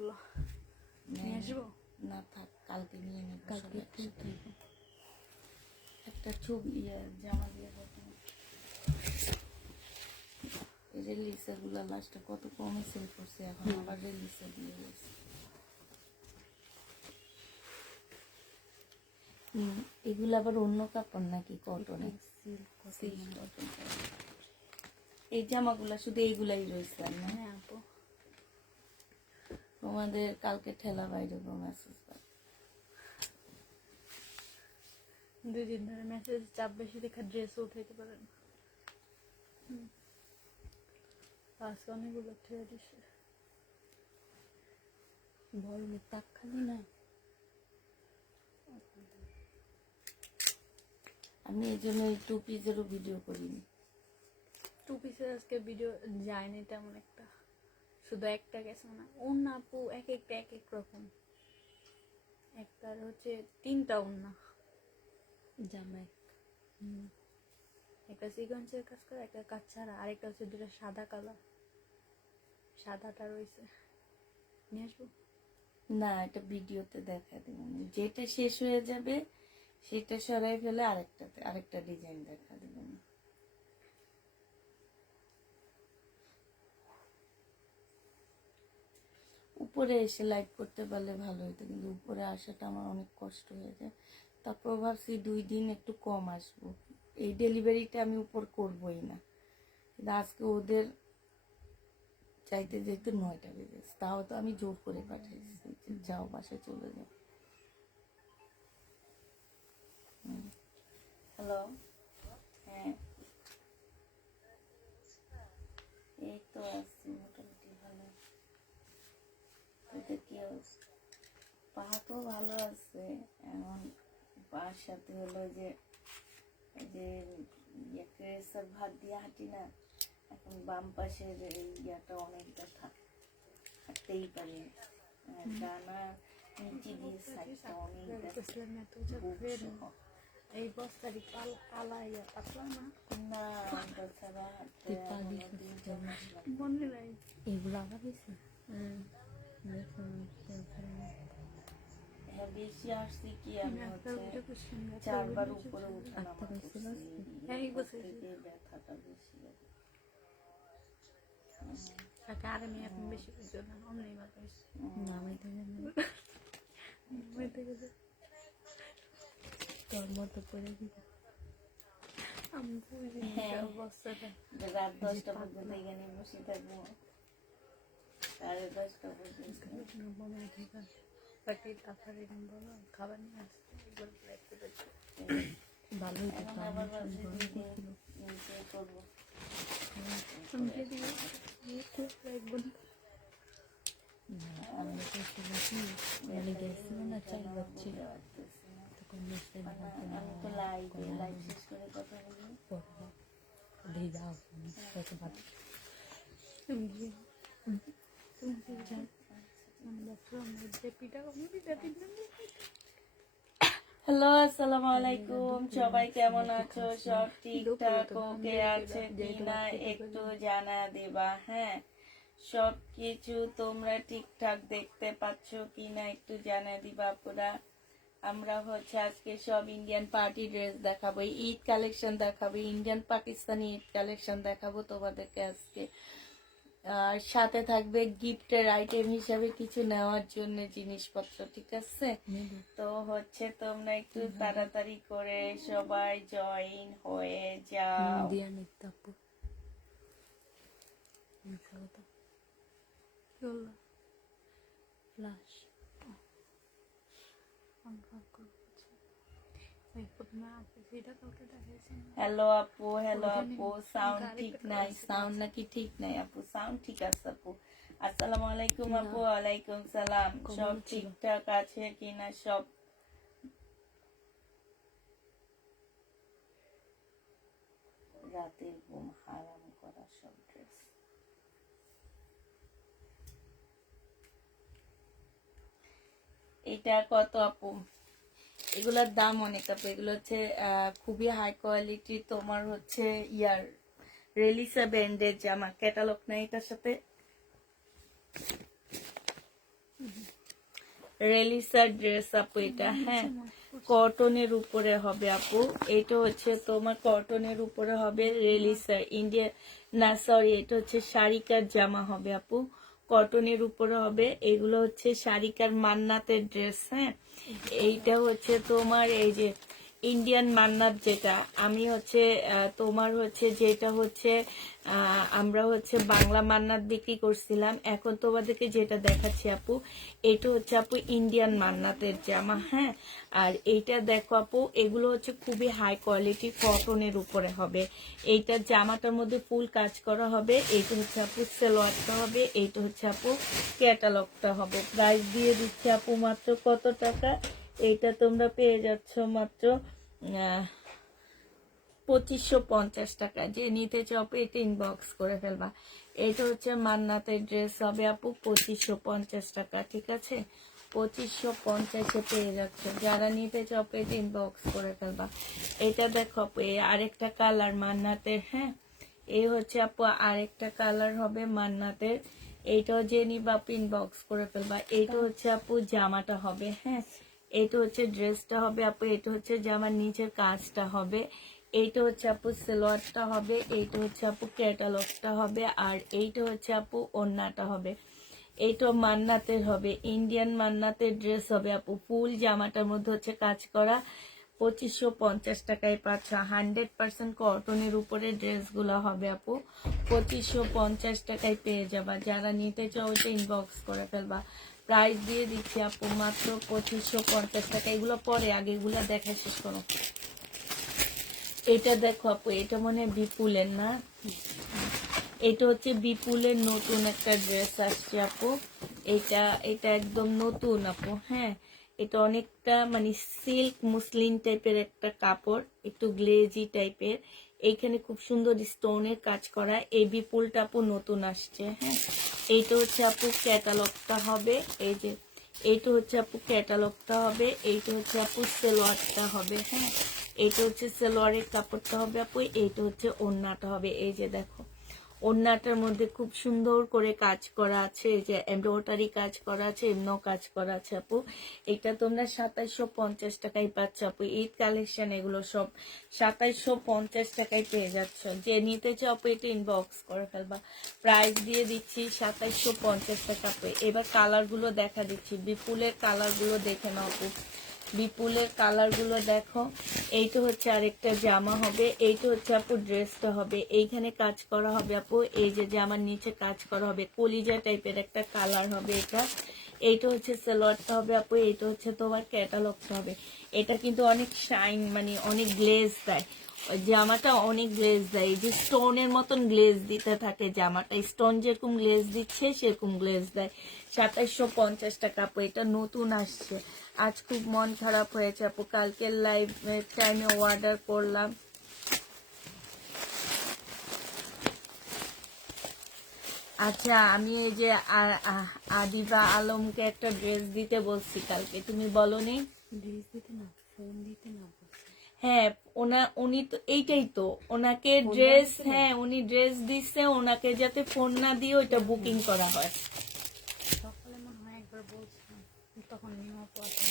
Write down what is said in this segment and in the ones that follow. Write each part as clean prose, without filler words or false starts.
এগুলো নিয়ে আসবো না থাক, কালকে নিয়ে নেব। কালকে একটা ছবি জামা দিয়ে রিলিসে গুলা লাস্টে কত কমে সেল করছে, এখন আবার রিলিসে দিয়ে গেছে। এগুলো আবার অন্য কাপড় নাকি কটনের? Silk cotton. এই জামাগুলা শুধু এইগুলাই রয়েছে না? হ্যাঁ আপু, তোমাদের কালকে ঠেলা বাইরে মেসেজ পাই, 2 দিন ধরে মেসেজ চাপ বেশি দেখা ড্রেস উঠাইতে পারে না। আজকে অনেকগুলো ঠেলে দিছে। বললে তাক খালি না। আমি এই জন্য এই 2 পিসেরও ভিডিও করিনি। 2 পিসের আজকে ভিডিও যায়নি তেমন একটা, শুধু একটা গেছে না। অন্য আপু এক একটা এক এক রকম, একটার হচ্ছে 3টা অন্য জামাই একটা সিকোয়েন্সের কাজ করা, একটা কাজ ছাড়া, আরেকটা হচ্ছে 2টা সাদা কালার। সাদাটা রয়েছে, নিয়ে আসবো। না, এটা ভিডিওতে দেখা দেবো। যেটা শেষ হয়ে যাবে সেটা সরাই ফেলে আরেকটা ডিজাইন দেখা দেবো। উপরে এসে লাইভ করতে পারলে ভালো হতো, কিন্তু উপরে আসাটা আমার অনেক কষ্ট হয়ে যায়। তারপর ভাবছি 2 দিন একটু কম আসবো। এই ডেলিভারিটা আমি উপর করবোই না, কিন্তু আজকে ওদের চাইতে যেতে 9টা বেজে, তাও তো আমি জোর করে পাঠিয়েছি, যাও বাসায় চলে যাও। হ্যালো, হ্যাঁ এই তো আসছি মোটামুটি ভালো। ওদের কি অবস্থা? পা তো ভালো আছে, এমন পার সাথে হলো যে ক্রেসার ভাত দিয়ে হাঁটি না, এখন বাম পাশের এই ইয়াটা অনেক ব্যথা, হাঁটতেই পারি না। ডানা নিচে দিয়ে সাইডটা অনেক ব্যথা। এই বস্তারি পালা ইয়া পাতলা না, না তাছাড়া হাঁটতে মনে নাই এগুলো আবার হয়েছে। হ্যাঁ, বেশি আসছি কি আমি হচ্ছে 4 বার উপরে উঠানামা করছি, ব্যথাটা বেশি লাগে। আর আমি এখন বেশি বুঝো না, অমনি মাথা তোর মতো করে দিবি। অবস্থাটা রাত 10টা পর্যন্ত এখানে বসে থাকবো, 10:30 পর্যন্ত। খাবার নিয়ে আসছে ভালোই তো আবার করবো। আমি তো লাইভ শেষ করে কথা বলি। হ্যালো, আসসালামু আলাইকুম। সবাই কেমন আছো? সব ঠিকঠাক ওকে আছে কিনা একটু জানা দিবা। হ্যাঁ, সব কিছু তোমরা ঠিকঠাক দেখতে পাচ্ছ কিনা একটু জানা দিবা পুরা। আমরা হচ্ছে আজকে সব ইন্ডিয়ান পার্টি ড্রেস দেখাবো, ঈদ কালেকশন দেখাবো, ইন্ডিয়ান পাকিস্তানি ঈদ কালেকশন দেখাবো তোমাদেরকে আজকে। আর সাথে থাকবে গিফটের আইটেম হিসাবে কিছু নেওয়ার জন্য জিনিসপত্র, ঠিক আছে? তো হচ্ছে তোমরা একটু তাড়াতাড়ি করে সবাই জয়েন হয়ে যাও। হ্যালো আপু, সাউন্ড ঠিক নাই? সাউন্ড নাকি ঠিক নাই আপু? সাউন্ড ঠিক আছে আপু। আসসালামু আলাইকুম আপু। ওয়ালাইকুম সালাম। সব ঠিকঠাক আছে কিনা? সব রাতের ঘুম হারাম করা সব ড্রেস। এটা কত আপু? এগুলোর দাম অনেক আপু। এগুলো হচ্ছে খুবই হাই কোয়ালিটি, তোমার হচ্ছে রেলিসা ব্র্যান্ডের জামা। ক্যাটালগ নাই এটার সাথে, রেলিসার ড্রেস আপু এটা, হ্যাঁ কটনের উপরে হবে আপু। এটা হচ্ছে তোমার কটনের উপরে হবে, রেলিসার ইন্ডিয়া না সরি এটা হচ্ছে শাড়িকার জামা হবে আপু, কটনের উপরে হবে। এগুলো হচ্ছে শাড়িকার মান্নাতের ড্রেস, হ্যাঁ এইটা হচ্ছে তোমার এই যে ইন্ডিয়ান মান্নাত, যেটা আমি হচ্ছে তোমার হচ্ছে যেটা হচ্ছে আমরা হচ্ছে বাংলা মান্নাত বিক্রি করছিলাম, এখন তোমাদেরকে যেটা দেখাচ্ছি আপু এটা হচ্ছে আপু ইন্ডিয়ান মান্নাতের জামা, হ্যাঁ। আর এইটা দেখো আপু এগুলো হচ্ছে খুবই হাই কোয়ালিটি কটনের উপরে হবে। এইটা জামাটার মধ্যে ফুল কাজ করা হবে। এইটা হচ্ছে আপু সালোয়ারটা হবে, এইটা হচ্ছে আপু ক্যাটালগটা হবে। প্রাইস দিয়ে দিচ্ছে আপু মাত্র কত টাকা, এইটা তোমরা পেয়ে যাচ্ছ মাত্র 2550 টাকা। যে নিতে চাও এটা ইনবক্স করে ফেলবা। এটা হচ্ছে মান্নাতের ড্রেস হবে আপু 2550 টাকা, ঠিক আছে 2550-এ পেয়ে যাচ্ছে। যারা নিতে চাও এটা ইনবক্স করে ফেলবা। এটা দেখো আপু আরেকটা কালার মান্নাতের, হ্যাঁ এই হচ্ছে আপু আরেকটা কালার হবে মান্নাতের। এইটাও যে নিবা আপু ইনবক্স করে ফেলবা। এইটা হচ্ছে আপু জামাটা হবে, হ্যাঁ এটা হচ্ছে ড্রেসটা হবে আপু, এটা হচ্ছে জামার নিচের কাজটা হবে, এইটা হচ্ছে আপু সালোয়ারটা হবে, এইটা হচ্ছে আপু ক্যাটালগটা হবে, আর এইটা হচ্ছে আপু ওড়নাটা হবে। এইটা মান্নাতের হবে, ইন্ডিয়ান মান্নাতের ড্রেস হবে আপু। ফুল জামাটার মধ্যে হচ্ছে কাজ করা। 2550 টাকায় পাচ্ছ। 100% কটনের উপরে ড্রেসগুলো হবে আপু, 2550 টাকায় পেয়ে যাবা। যারা নিতে চাও ওটা ইনবক্স করে ফেলবা। প্রাইস দিয়ে দিচ্ছি আপু মাত্র 2550 টাকা। এগুলো পরে, আগে এগুলো দেখা শেষ করো। এটা দেখো আপু এটা মনে হয় বিপুলের না, এটা হচ্ছে বিপুলের নতুন একটা ড্রেস আসছে আপু। এটা এটা একদম নতুন আপু, হ্যাঁ এটা অনেকটা মানে সিল্ক মুসলিন টাইপের একটা কাপড়, একটু গ্লেজি টাইপের। এইখানে খুব সুন্দর স্টোনের কাজ করা। এই বিপুলটা আপু নতুন আসছে, হ্যাঁ এইটা হচ্ছে আপু ক্যাটালগটা হবে। এই যে এইটা হচ্ছে আপু ক্যাটালগটা হবে, এইটা হচ্ছে আপু সালোয়ারটা হবে, হ্যাঁ এইটা হচ্ছে সালোয়ারের কাপড়টা হবে আপু, এইটা হচ্ছে ওড়নাটা হবে। এই যে দেখো ওড়নাটার মধ্যে খুব সুন্দর করে কাজ করা আছে, এই যে এমব্রয়ডারি কাজ করা আছে, এমনও কাজ করা আছে আপু। এটা তোমরা 2750 টাকায় পাচ্ছ আপু। ঈদ কালেকশন এগুলো সব 2750 টাকায় পেয়ে যাচ্ছ। যে নিতে চাও আপু এটা ইনবক্স করে ফেলবা। প্রাইস দিয়ে দিচ্ছি 2750 টাকা আপু। এবার কালারগুলো দেখা দিচ্ছি, বিপুলের কালারগুলো দেখে নাও আপু। বিপুলের কালারগুলো দেখো। এইটা হচ্ছে আরেকটা জামা হবে, এইটা হচ্ছে আপু ড্রেসটা হবে। এইখানে কাজ করা হবে আপু, এই যে জামার নিচে কাজ করা হবে, কলিজা টাইপের একটা কালার হবে এটা। এইটা হচ্ছে সালোয়ারটা হবে আপু, এইটা হচ্ছে তোমার ক্যাটালগটা হবে। এটা কিন্তু অনেক শাইন মানে অনেক গ্লেজ দেয় জামাটা, অনেক গ্লেজ দেয়। এই যে স্টোনের মতন গ্লেজ দিতে থাকে জামাটা, স্টোন যেরকম গ্লেজ দিচ্ছে সেরকম গ্লেজ দেয়। 2750 টাকা আপু। এটা নতুন আসছে। আজ খুব মন খারাপ হয়েছে আপু, কালকের লাইভ টাইমে অর্ডার করলাম। আচ্ছা আমি এই যে আদিবা আলমকে একটা ড্রেস দিতে বলছি কালকে, তুমি বলনি? ড্রেস দিতে না, ফোন দিতে না বলছে। হ্যাঁ উনি তো এইটাই তো ওনাকে ড্রেস, হ্যাঁ উনি ড্রেস দিচ্ছে, ওনাকে যাতে ফোন না দিয়ে ওইটা বুকিং করা হয়। সকালে মনে হয় একবার বলছিলাম, তখন নিয়ম পয়সা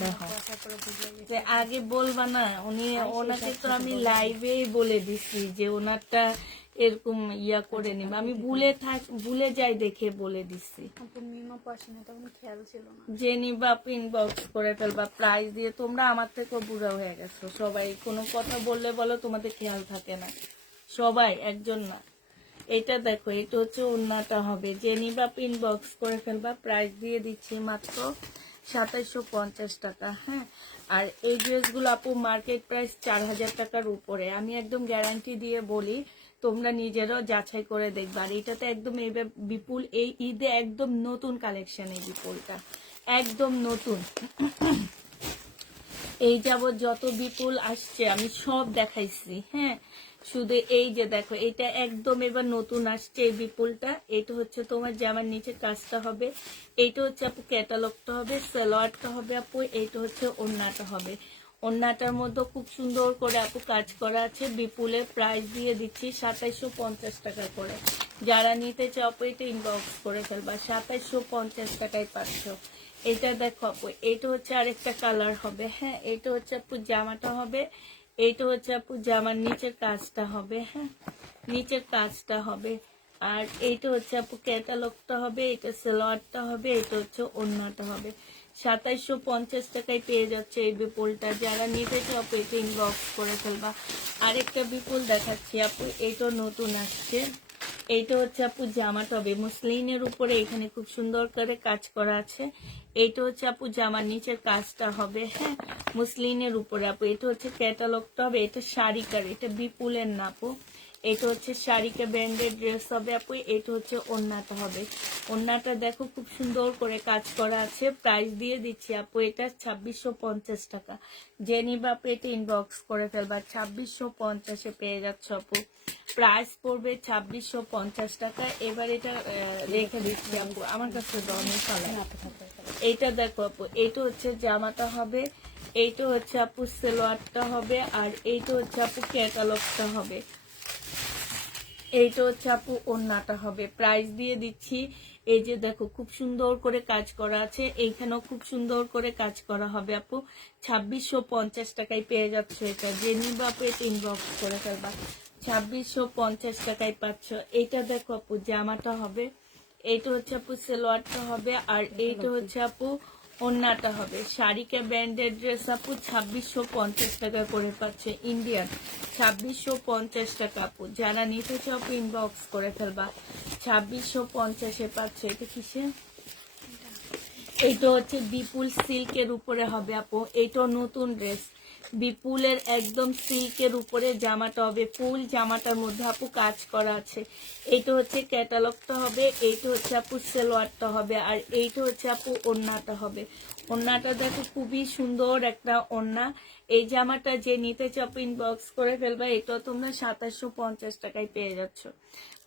দেখো করে বুঝে গেছে। যে আগে বলবা না, উনি ওনাকে তো আমি লাইভেই বলে দিছি যে ওনারটা এরকম ইয়া করে নিব। আমি ভুলে যাই দেখে বলে দিছি। আপু নিয়ম পয়সা নেই, তখন খেয়াল ছিল না। যে নিবা ইনবক্স করে ফেলবা প্রাইস দিয়ে। তোমরা আমার থেকেও বুড়া হয়ে গেছো সবাই, কোনো কথা বললে বলো তোমাদের খেয়াল থাকে না, সবাই একজন না। এটা দেখো এটা হচ্ছে ওড়নাটা হবে, যে নিবা ইনবক্স করে ফেলবা। প্রাইস দিয়ে দিচ্ছি মাত্র 2750 টাকা, হ্যাঁ। আর এই ড্রেসগুলো আপু মার্কেট প্রাইস 4000 টাকার উপরে। আমি একদম গ্যারান্টি দিয়ে বলি, তোমরা নিজেরাও যাচাই করে দেখবা। আর এটাতে একদম এই বিপুল এই ঈদে একদম নতুন কালেকশন, এই বিপুলটা একদম নতুন। এই যাবৎ যত বিপুল আসছে আমি সব দেখাইছি, হ্যাঁ শুধু এই যে দেখো এটা একদম এবার নতুন আসছে এই বিপুলটা। এটা হচ্ছে তোমার জামার নিচে কাজটা হবে, এইটা হচ্ছে আপু ক্যাটালগটা হবে, সালোয়ারটা হবে আপু, এইটা হচ্ছে ওড়নাটা হবে। ওড়নাটার মধ্যে খুব সুন্দর করে আপু কাজ করা আছে। বিপুলের প্রাইস দিয়ে দিচ্ছি 2750 টাকা করে। যারা নিতে চাও আপু এটা ইনবক্স করে ফেলবা, 2750 টাকায় পাচ্ছ। এটা দেখো আপু, এটা হচ্ছে আরেকটা কালার হবে। হ্যাঁ, এটা হচ্ছে আপু জামাটা হবে, এইটা হচ্ছে আপু জামার নিচের কাজটা হবে। হ্যাঁ, নিচের কাজটা হবে। আর এইটা হচ্ছে আপু ক্যাটালগটা হবে, এটা সালোয়ারটা হবে, এটা হচ্ছে ওড়নাটা হবে। 2750 টাকায় পেয়ে যাচ্ছে এই বিপুলটা। যারা নিতে চাও আপু এটা ইনবক্স করে ফেলবা। আরেকটা বিপুল দেখাচ্ছি আপু, এইটা নতুন আসছে। এইটা হচ্ছে আপু জামাটা হবে মুসলিনের উপরে, এখানে খুব সুন্দর করে কাজ করা আছে। এইটা হচ্ছে আপু জামার নিচের কাজটা হবে। হ্যাঁ, মুসলিনের উপরে আপু। এটা হচ্ছে ক্যাটালগটা হবে, এটা শাড়িকার, এটা বিপুলের না আপু। এটা হচ্ছে শাড়িকে ব্র্যান্ডেড ড্রেস হবে আপু। এটা হচ্ছে ওড়নাটা হবে। ওড়নাটা দেখো খুব সুন্দর করে কাজ করা আছে। প্রাইস দিয়ে দিচ্ছি আপু এটা 2650 টাকা। যে নিবা আপু এটা ইনবক্স করে ফেলবা, 2650-এ পেয়ে যাচ্ছ আপু। প্রাইস পড়বে 2650 টাকা। এবার এটা রেখে দিচ্ছি আপু, আমার কাছে দমে কালার। এইটা দেখো আপু, এইটা হচ্ছে জামাটা হবে, এইটা হচ্ছে আপু সালোয়ারটা হবে, আর এইটা হচ্ছে আপু ক্যাটালগটা হবে, এইটা হচ্ছে আপু ওড়নাটা হবে। প্রাইস দিয়ে দিচ্ছি, এই যে দেখো খুব সুন্দর করে কাজ করা আছে, এইখানেও খুব সুন্দর করে কাজ করা হবে আপু। 2650 টাকায় পেয়ে যাচ্ছে এটা। যে নিবা আপু এটা ইনবক্স করে ফেলবা, 2650 টাকায় পাচ্ছ। এইটা দেখো আপু জামাটা হবে, এইটা হচ্ছে আপু সালোয়ারটা হবে, আর এইটা হচ্ছে আপু ওড়নাটা হবে। শাড়িকে ব্র্যান্ডেড ড্রেস আপু 2650 টাকা করে পাচ্ছে, ইন্ডিয়ান 2650 টাকা আপু। যারা নিতে চাও আপু ইনবক্স করে ফেলবা, 2650-এ পাচ্ছে। এটা কিসে? এইটা হচ্ছে বিপুল সিল্কের উপরে হবে আপু। এইটাও নতুন ড্রেস, বিপুলের একদম সিল্কের উপরে জামাটা হবে। ফুল জামাটার মধ্যে আপু কাজ করা আছে। এইটা হচ্ছে ক্যাটালগটা হবে, এইটা হচ্ছে আপু সালোয়ারটা হবে, আর এইটা হচ্ছে আপু ওড়নাটা হবে। ওড়নাটা দেখো খুবই সুন্দর একটা ওড়না। এই জামাটা যে নিতে চাও আপু ইনবক্স করে ফেলবা। এটাও তোমরা 2750 টাকায় পেয়ে যাচ্ছ।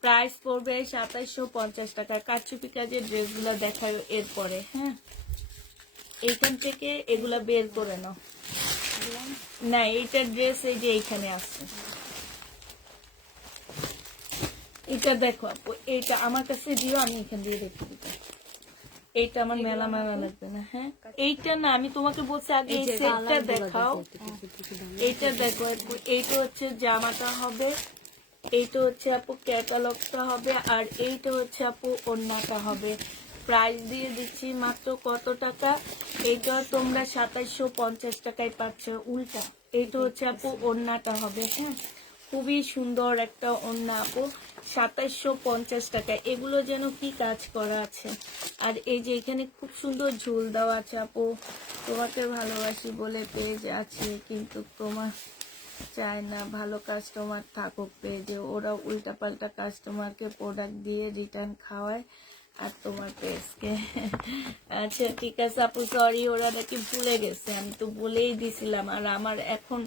প্রাইস পড়বে 2750 টাকা। কারচুপি কাজের ড্রেসগুলো দেখায় এরপরে। হ্যাঁ, এইখান থেকে এগুলা বের করে নাও। না, এইটার ড্রেস এই যে এইখানে আছে। এটা দেখো আপু, এইটা আমার কাছে দিও, আমি এখান দিয়ে রেখে দিব। এইটা আমার মেলা লাগবে না। হ্যাঁ, এইটা না, আমি তোমাকে বলছি আগে এই সেটটা দেখাও। এইটা দেখো আপু, এইটা হচ্ছে জামাটা হবে, এইটা হচ্ছে আপু ক্যাটালগটা হবে, আর এইটা হচ্ছে আপু ওড়নাটা হবে। প্রাইস দিয়ে দিচ্ছি মাত্র কত টাকা? এইটা তোমরা 2750 টাকায় পাচ্ছ। উল্টা এইটা হচ্ছে আপু ওড়নাটা হবে। হ্যাঁ, খুবই সুন্দর একটা ওড়না আপু, 2750 টাকা। এগুলো যেন কি কাজ করা আছে। আর এই যে এখানে খুব সুন্দর ঝুল দেওয়া আছে আপু। তোমাকে ভালোবাসি বলে পেজ আছে, কিন্তু তোমার চায় না ভালো কাস্টমার থাকুক পেজে। ওরা উল্টাপাল্টা কাস্টমারকে প্রোডাক্ট দিয়ে রিটার্ন খাওয়ায় আর তোমার পেজকে। আচ্ছা ঠিক আছে আপু, সরি, ওরা নাকি ভুলে গেছে। আমি তো বলেই দিছিলাম, আর আমার এখন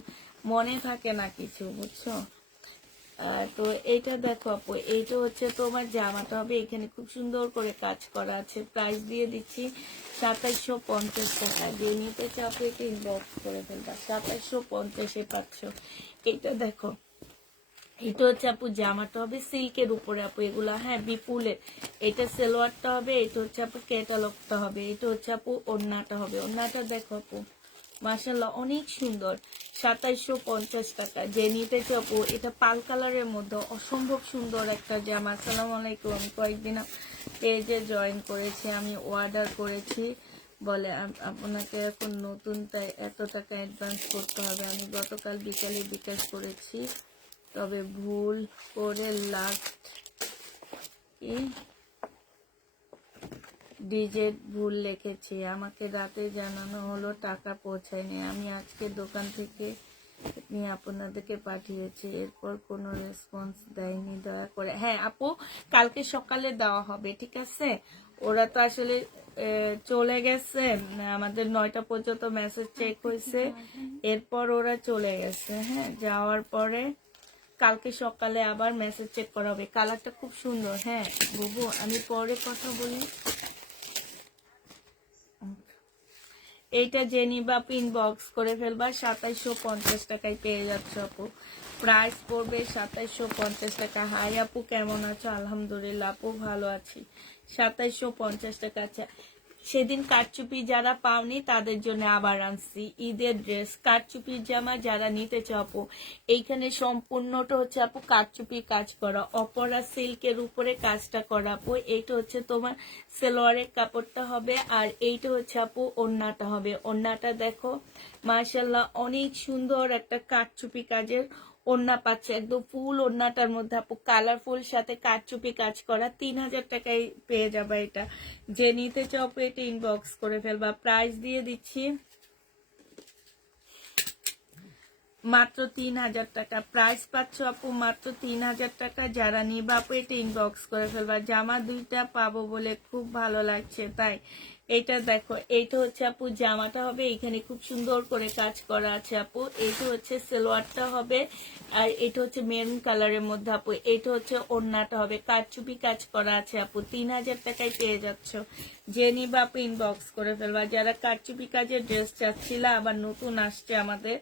মনে থাকে না কিছু, বুঝছো। তো এইটা দেখো আপু, এইটা হচ্ছে তোমার জামাটা হবে। এখানে খুব সুন্দর করে কাজ করা আছে। প্রাইস দিয়ে দিচ্ছি 2750 টাকা। দিয়ে নিতে চাও আপু এটা ইনবক্স করে ফেলবা, 2750-এ পাচ্ছ। এটা দেখো, এটা হচ্ছে আপু জামাটা হবে সিল্কের উপরে আপু এগুলা। হ্যাঁ, বিপুলের। এটা সালোয়ারটা হবে, এটা হচ্ছে আপু ক্যাটালগটা হবে, এটা হচ্ছে আপু ওড়নাটা হবে। ওড়নাটা দেখো আপু, মাশাআল্লাহ অনেক সুন্দর। 2750 টাকা। যে নিতে চাপো, এটা পাল কালারের মধ্যে অসম্ভব সুন্দর একটা জামা। আসসালামু আলাইকুম। আমি কয়েকদিন পেজে জয়েন করেছি, আমি অর্ডার করেছি, বলে আপনাকে এখন নতুন, তাই এত টাকা অ্যাডভান্স করতে হবে। আমি গতকাল বিকালে বিকাশ করেছি, তবে ভুল করে লাস্ট ডিজেট ভুল লিখেছি। আমাকে রাতে জানানো হলো টাকা পৌঁছায়নি। আমি আজকে দোকান থেকে নিয়ে আপনাদেরকে পাঠিয়েছি, এরপর কোনো রেসপন্স দেয়নি। দয়া করে, হ্যাঁ আপু, কালকে সকালে দেওয়া হবে, ঠিক আছে। ওরা তো আসলে চলে গেছে, আমাদের 9টা পর্যন্ত মেসেজ চেক হয়েছে, এরপর ওরা চলে গেছে। হ্যাঁ, যাওয়ার পরে কালকে সকালে আবার মেসেজ চেক করা হবে। কালারটা খুব সুন্দর। হ্যাঁ বুবু, আমি পরে কথা বলি। এইটা জেনি বা ইনবক্স করে ফেলবা, 2750 টাকায় পেয়ে যাচ্ছ আপু। প্রাইস পড়বে 2750 টাকা। হাই আপু, কেমন আছো? আলহামদুলিল্লাহ আপু, ভালো আছি। 2750 টাকা। আচ্ছা, সেদিন কারচুপি যারা পাওনি তাদের জন্য আবার আনছি ঈদের ড্রেস, কারচুপির জামা যারা নিতে চাও আপু, এইখানে সম্পূর্ণটা হচ্ছে আপু কারচুপি কাজ করা, অপরা সিল্কের উপরে কাজটা করা আপু। এইটা হচ্ছে তোমার সেলোয়ারের কাপড়টা হবে, আর এইটা হচ্ছে আপু ওড়নাটা হবে। ওড়নাটা দেখো মাশাআল্লাহ অনেক সুন্দর একটা কারচুপি কাজের ওড়না পাচ্ছে, একদম ফুল ওড়নাটার মধ্যে আপু কালারফুল সাথে কারচুপি কাজ করা। 3000 টাকায় পেয়ে যাবে এটা। যে নিতে চাও এটা ইনবক্স করে ফেলবা। প্রাইস দিয়ে দিচ্ছি মাত্র 3000 টাকা। প্রাইস পাচ্ছ আপু মাত্র 3000 টাকা। যারা নিবা আপু এটা ইনবক্স করে ফেলবা। জামা দুইটা পাবো বলে খুব ভালো লাগছে তাই। এটা দেখো, এইটা হচ্ছে আপু জামাটা হবে, এখানে খুব সুন্দর করে কাজ করা আছে আপু। এইটা হচ্ছে সালোয়ারটা হবে, আর এটা হচ্ছে মেরুন কালারের মধ্যে আপু। এটা হচ্ছে ওড়নাটা হবে, কারচুপি কাজ করা আছে আপু। 3000 টাকায় পেয়ে যাচ্ছ। যে নিবা আপু ইনবক্স করে ফেলবা। যারা কারচুপি কাজের ড্রেস চাচ্ছিল, আবার নতুন আসছে আমাদের,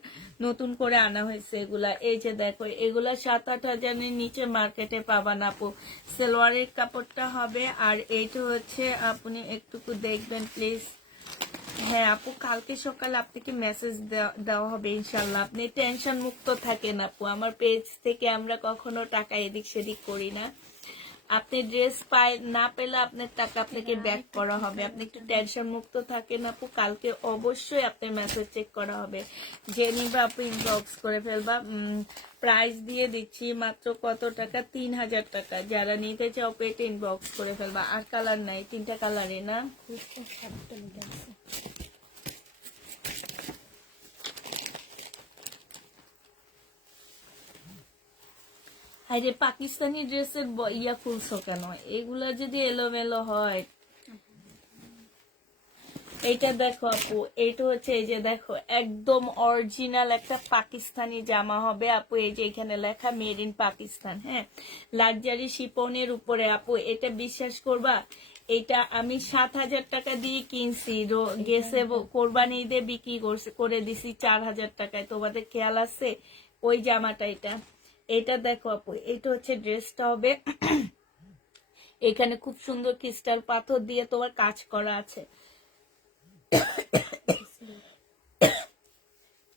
নতুন করে আনা হয়েছে এগুলা। এই যে দেখো, এগুলা 7-8 হাজারের নিচে মার্কেটে পাবা না আপু। সালোয়ারের কাপড়টা হবে, আর এইটা হচ্ছে আপনি একটুকু দেখবেন প্লিজ। হ্যাঁ আপু, কালকে সকালে আপনাকে মেসেজ দেওয়া হবে ইনশাল্লাহ। আপনি টেনশন মুক্ত থাকেন আপু, আমার পেজ থেকে আমরা কখনো টাকা এদিক সেদিক করি না। আপনি ড্রেস না পেলে আপনার টাকা আপনাকে ব্যাক করা হবে। আপনি একটু টেনশন মুক্ত থাকেন আপু, কালকে অবশ্যই আপনার মেসেজ চেক করা হবে। যে নিবা আপু ইনবক্স করে ফেলবা। প্রাইস দিয়ে দিচ্ছি মাত্র কত টাকা? 3000 টাকা। যারা নিতে চাও পেটে ইনবক্স করে ফেলবা। আর কালার নাই, 3টা কালারে না? আরে পাকিস্তানি ড্রেসের ইয়া খুলছো কেন? এগুলা যদি এলোমেলো হয়। এইটা দেখো আপু, এইটা হচ্ছে এই যে দেখো একদম অরিজিনাল একটা পাকিস্তানি জামা হবে আপু। এই যে এখানে লেখা মেড ইন পাকিস্তান, হ্যাঁ, লাক্সারি শিপনের উপরে আপু। এটা বিশ্বাস করবা, এটা আমি 7000 টাকা দিয়ে কিনছি, গেছে কোরবানি ঈদে বিক্রি করে দিছি 4000 টাকায়। তোমাদের খেয়াল আছে ওই জামাটা? এটা দেখো আপু, এটা হচ্ছে ড্রেসটা হবে। এখানে খুব সুন্দর ক্রিস্টাল পাথর দিয়ে তোমার কাজ করা আছে।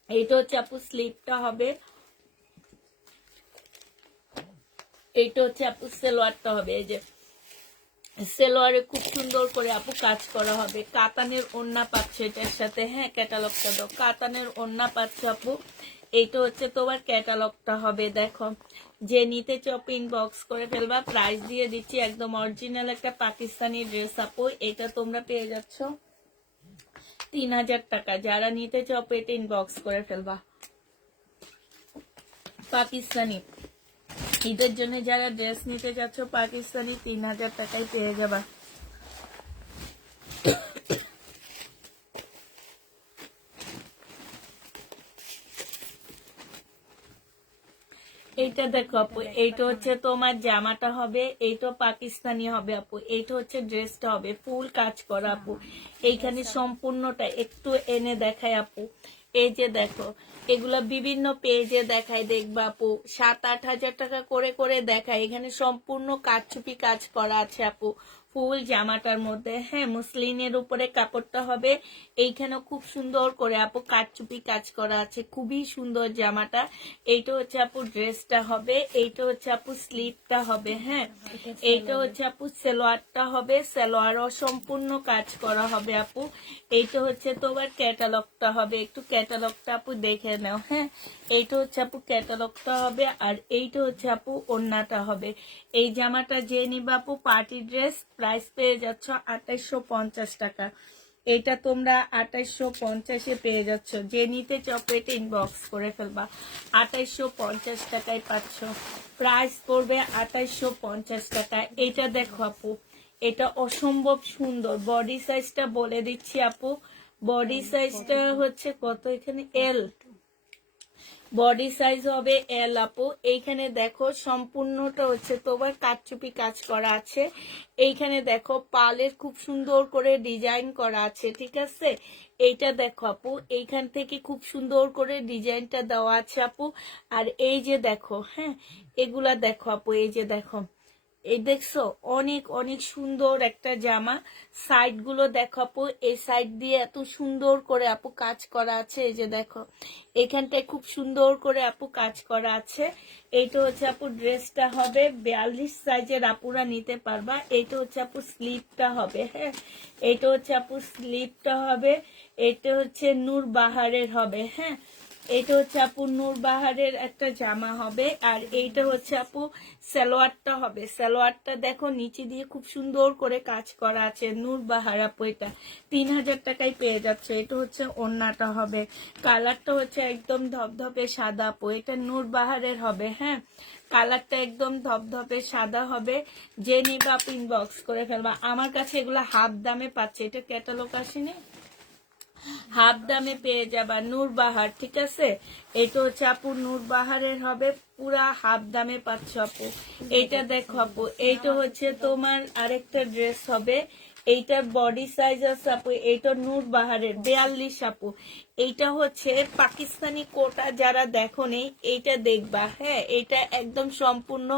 এইটা হচ্ছে আপু স্লিপটা হবে। এইটা হচ্ছে আপু সালোয়ারটা হবে। এই যে সালোয়ারে খুব সুন্দর করে আপু কাজ করা হবে। কাতানের ওড়না পাচ্ছে এটার সাথে, হ্যাঁ ক্যাটালগটা দাও। কাতানের ওড়না পাচ্ছে আপু। এইটা হচ্ছে তোমার ক্যাটালগটা হবে। দেখো, যে নিতে চাও ইনবক্স করে ফেলবা। প্রাইস দিয়ে দিচ্ছি একদম অরিজিনাল একটা পাকিস্তানি ড্রেস আপু। এটা তোমরা পেয়ে যাচ্ছ 3000 টাকা। যারা নিতে চাও পেটে ইনবক্স করে ফেলবা। পাকিস্তানি ঈদের জন্য যারা ড্রেস নিতে যাচ্ছ পাকিস্তানি 3000 টাকায় পেয়ে যাবা। এইটা দেখো আপু, এইটা হচ্ছে তোমার জামাটা হবে, এইটা পাকিস্তানি হবে আপু। এইটা হচ্ছে ড্রেসটা হবে, ফুল কাজ করা আপু। এইখানে সম্পূর্ণটা একটু এনে দেখায় আপু। এই যে দেখো, এগুলা বিভিন্ন পেজে দেখায়, দেখবা আপু 7-8 হাজার টাকা করে করে দেখায়। এখানে সম্পূর্ণ কারচুপি কাজ করা আছে আপু ফুল জামাটার মধ্যে, হ্যাঁ মুসলিনের উপরে কাপড়টা হবে। এইখানেও খুব সুন্দর করে আপু কারচুপি কাজ করা আছে, খুবই সুন্দর জামাটা। এইটা হচ্ছে আপু ড্রেসটা হবে, এইটা হচ্ছে আপু স্লিপটা হবে, হ্যাঁ এইটা হচ্ছে আপু সালোয়ারটা হবে। সালোয়ারও সম্পূর্ণ কাজ করা হবে আপু। এইটা হচ্ছে তোমার ক্যাটালগটা হবে, একটু ক্যাটালগটা আপু দেখে নাও, হ্যাঁ এইটা হচ্ছে আপু ক্যাটালগটা হবে। আর এইটা হচ্ছে আপু ওড়নাটা হবে। এই জামাটা যে নিবা আপু পার্টি ড্রেস, প্রাইস পেয়ে যাচ্ছ 2850 টাকা। এটা তোমরা 2850-এ পেয়ে যাচ্ছ। যে নিতে চাও পেটে ইনবক্স করে ফেলবা। 2850 টাকায় পাচ্ছ। প্রাইস পড়বে 2850 টাকা। এটা দেখো আপু, এটা অসম্ভব সুন্দর। বডি সাইজটা বলে দিচ্ছি আপু, বডি সাইজটা হচ্ছে কত এখানে? এল। বডি সাইজ হবে এল আপু। এইখানে দেখো সম্পূর্ণটা হচ্ছে তোমার কাটচুপি কাজ করা আছে। এইখানে দেখো পালের খুব সুন্দর করে ডিজাইন করা আছে, ঠিক আছে। এইটা দেখো আপু, এইখান থেকে খুব সুন্দর করে ডিজাইনটা দেওয়া আছে আপু। আর এই যে দেখো, হ্যাঁ, এগুলা দেখো আপু, এই যে দেখো, এই দেখছো অনেক অনেক সুন্দর একটা জামা। সাইড গুলো দেখো আপু, এই সাইড দিয়ে এত সুন্দর করে আপু কাজ করা আছে। এই যে দেখো, এখানটায় খুব সুন্দর করে আপু কাজ করা আছে। এইটা হচ্ছে আপু ড্রেসটা হবে 42 সাইজের, আপুরা নিতে পারবা। এইটা হচ্ছে আপু স্লিপটা হবে, হ্যাঁ, এইটা হচ্ছে আপু স্লিপটা হবে। এটা হচ্ছে নূর বাহারের হবে, হ্যাঁ, এটা হচ্ছে আপু নূর বাহারের একটা জামা হবে। আর এইটা হচ্ছে আপু সালোয়ারটা হবে। সালোয়ারটা দেখো নিচে দিয়ে খুব সুন্দর করে কাজ করা আছে, নূর বাহার আপু। এটা 3000 টাকায় পেয়ে যাচ্ছে। এটা হচ্ছে ওড়নাটা হবে, কালারটা হচ্ছে একদম ধপধপে সাদা আপু। এটা নূর বাহারের হবে, হ্যাঁ, কালারটা একদম ধপধপে সাদা হবে। যে নিবা আপু ইনবক্স করে ফেলবা। আমার কাছে এগুলো হাফ দামে পাচ্ছে, এটা ক্যাটালগ আসেনি, হাফ দামে পেয়ে যাবা নূর বাহার, ঠিক আছে। এটা হচ্ছে আপু নূর বাহারের হবে, পুরা হাফ দামে পাচ্ছ আপু। এইটা দেখো আপু, এইটা হচ্ছে তোমার আরেকটা ড্রেস হবে। এইটা বডি সাইজ আছে আপু, এইটা নূর বাহারের 42 আপু। এইটা হচ্ছে পাকিস্তানি কোটা, যারা দেখো নেই এইটা দেখবা, হ্যাঁ, এইটা একদম সম্পূর্ণ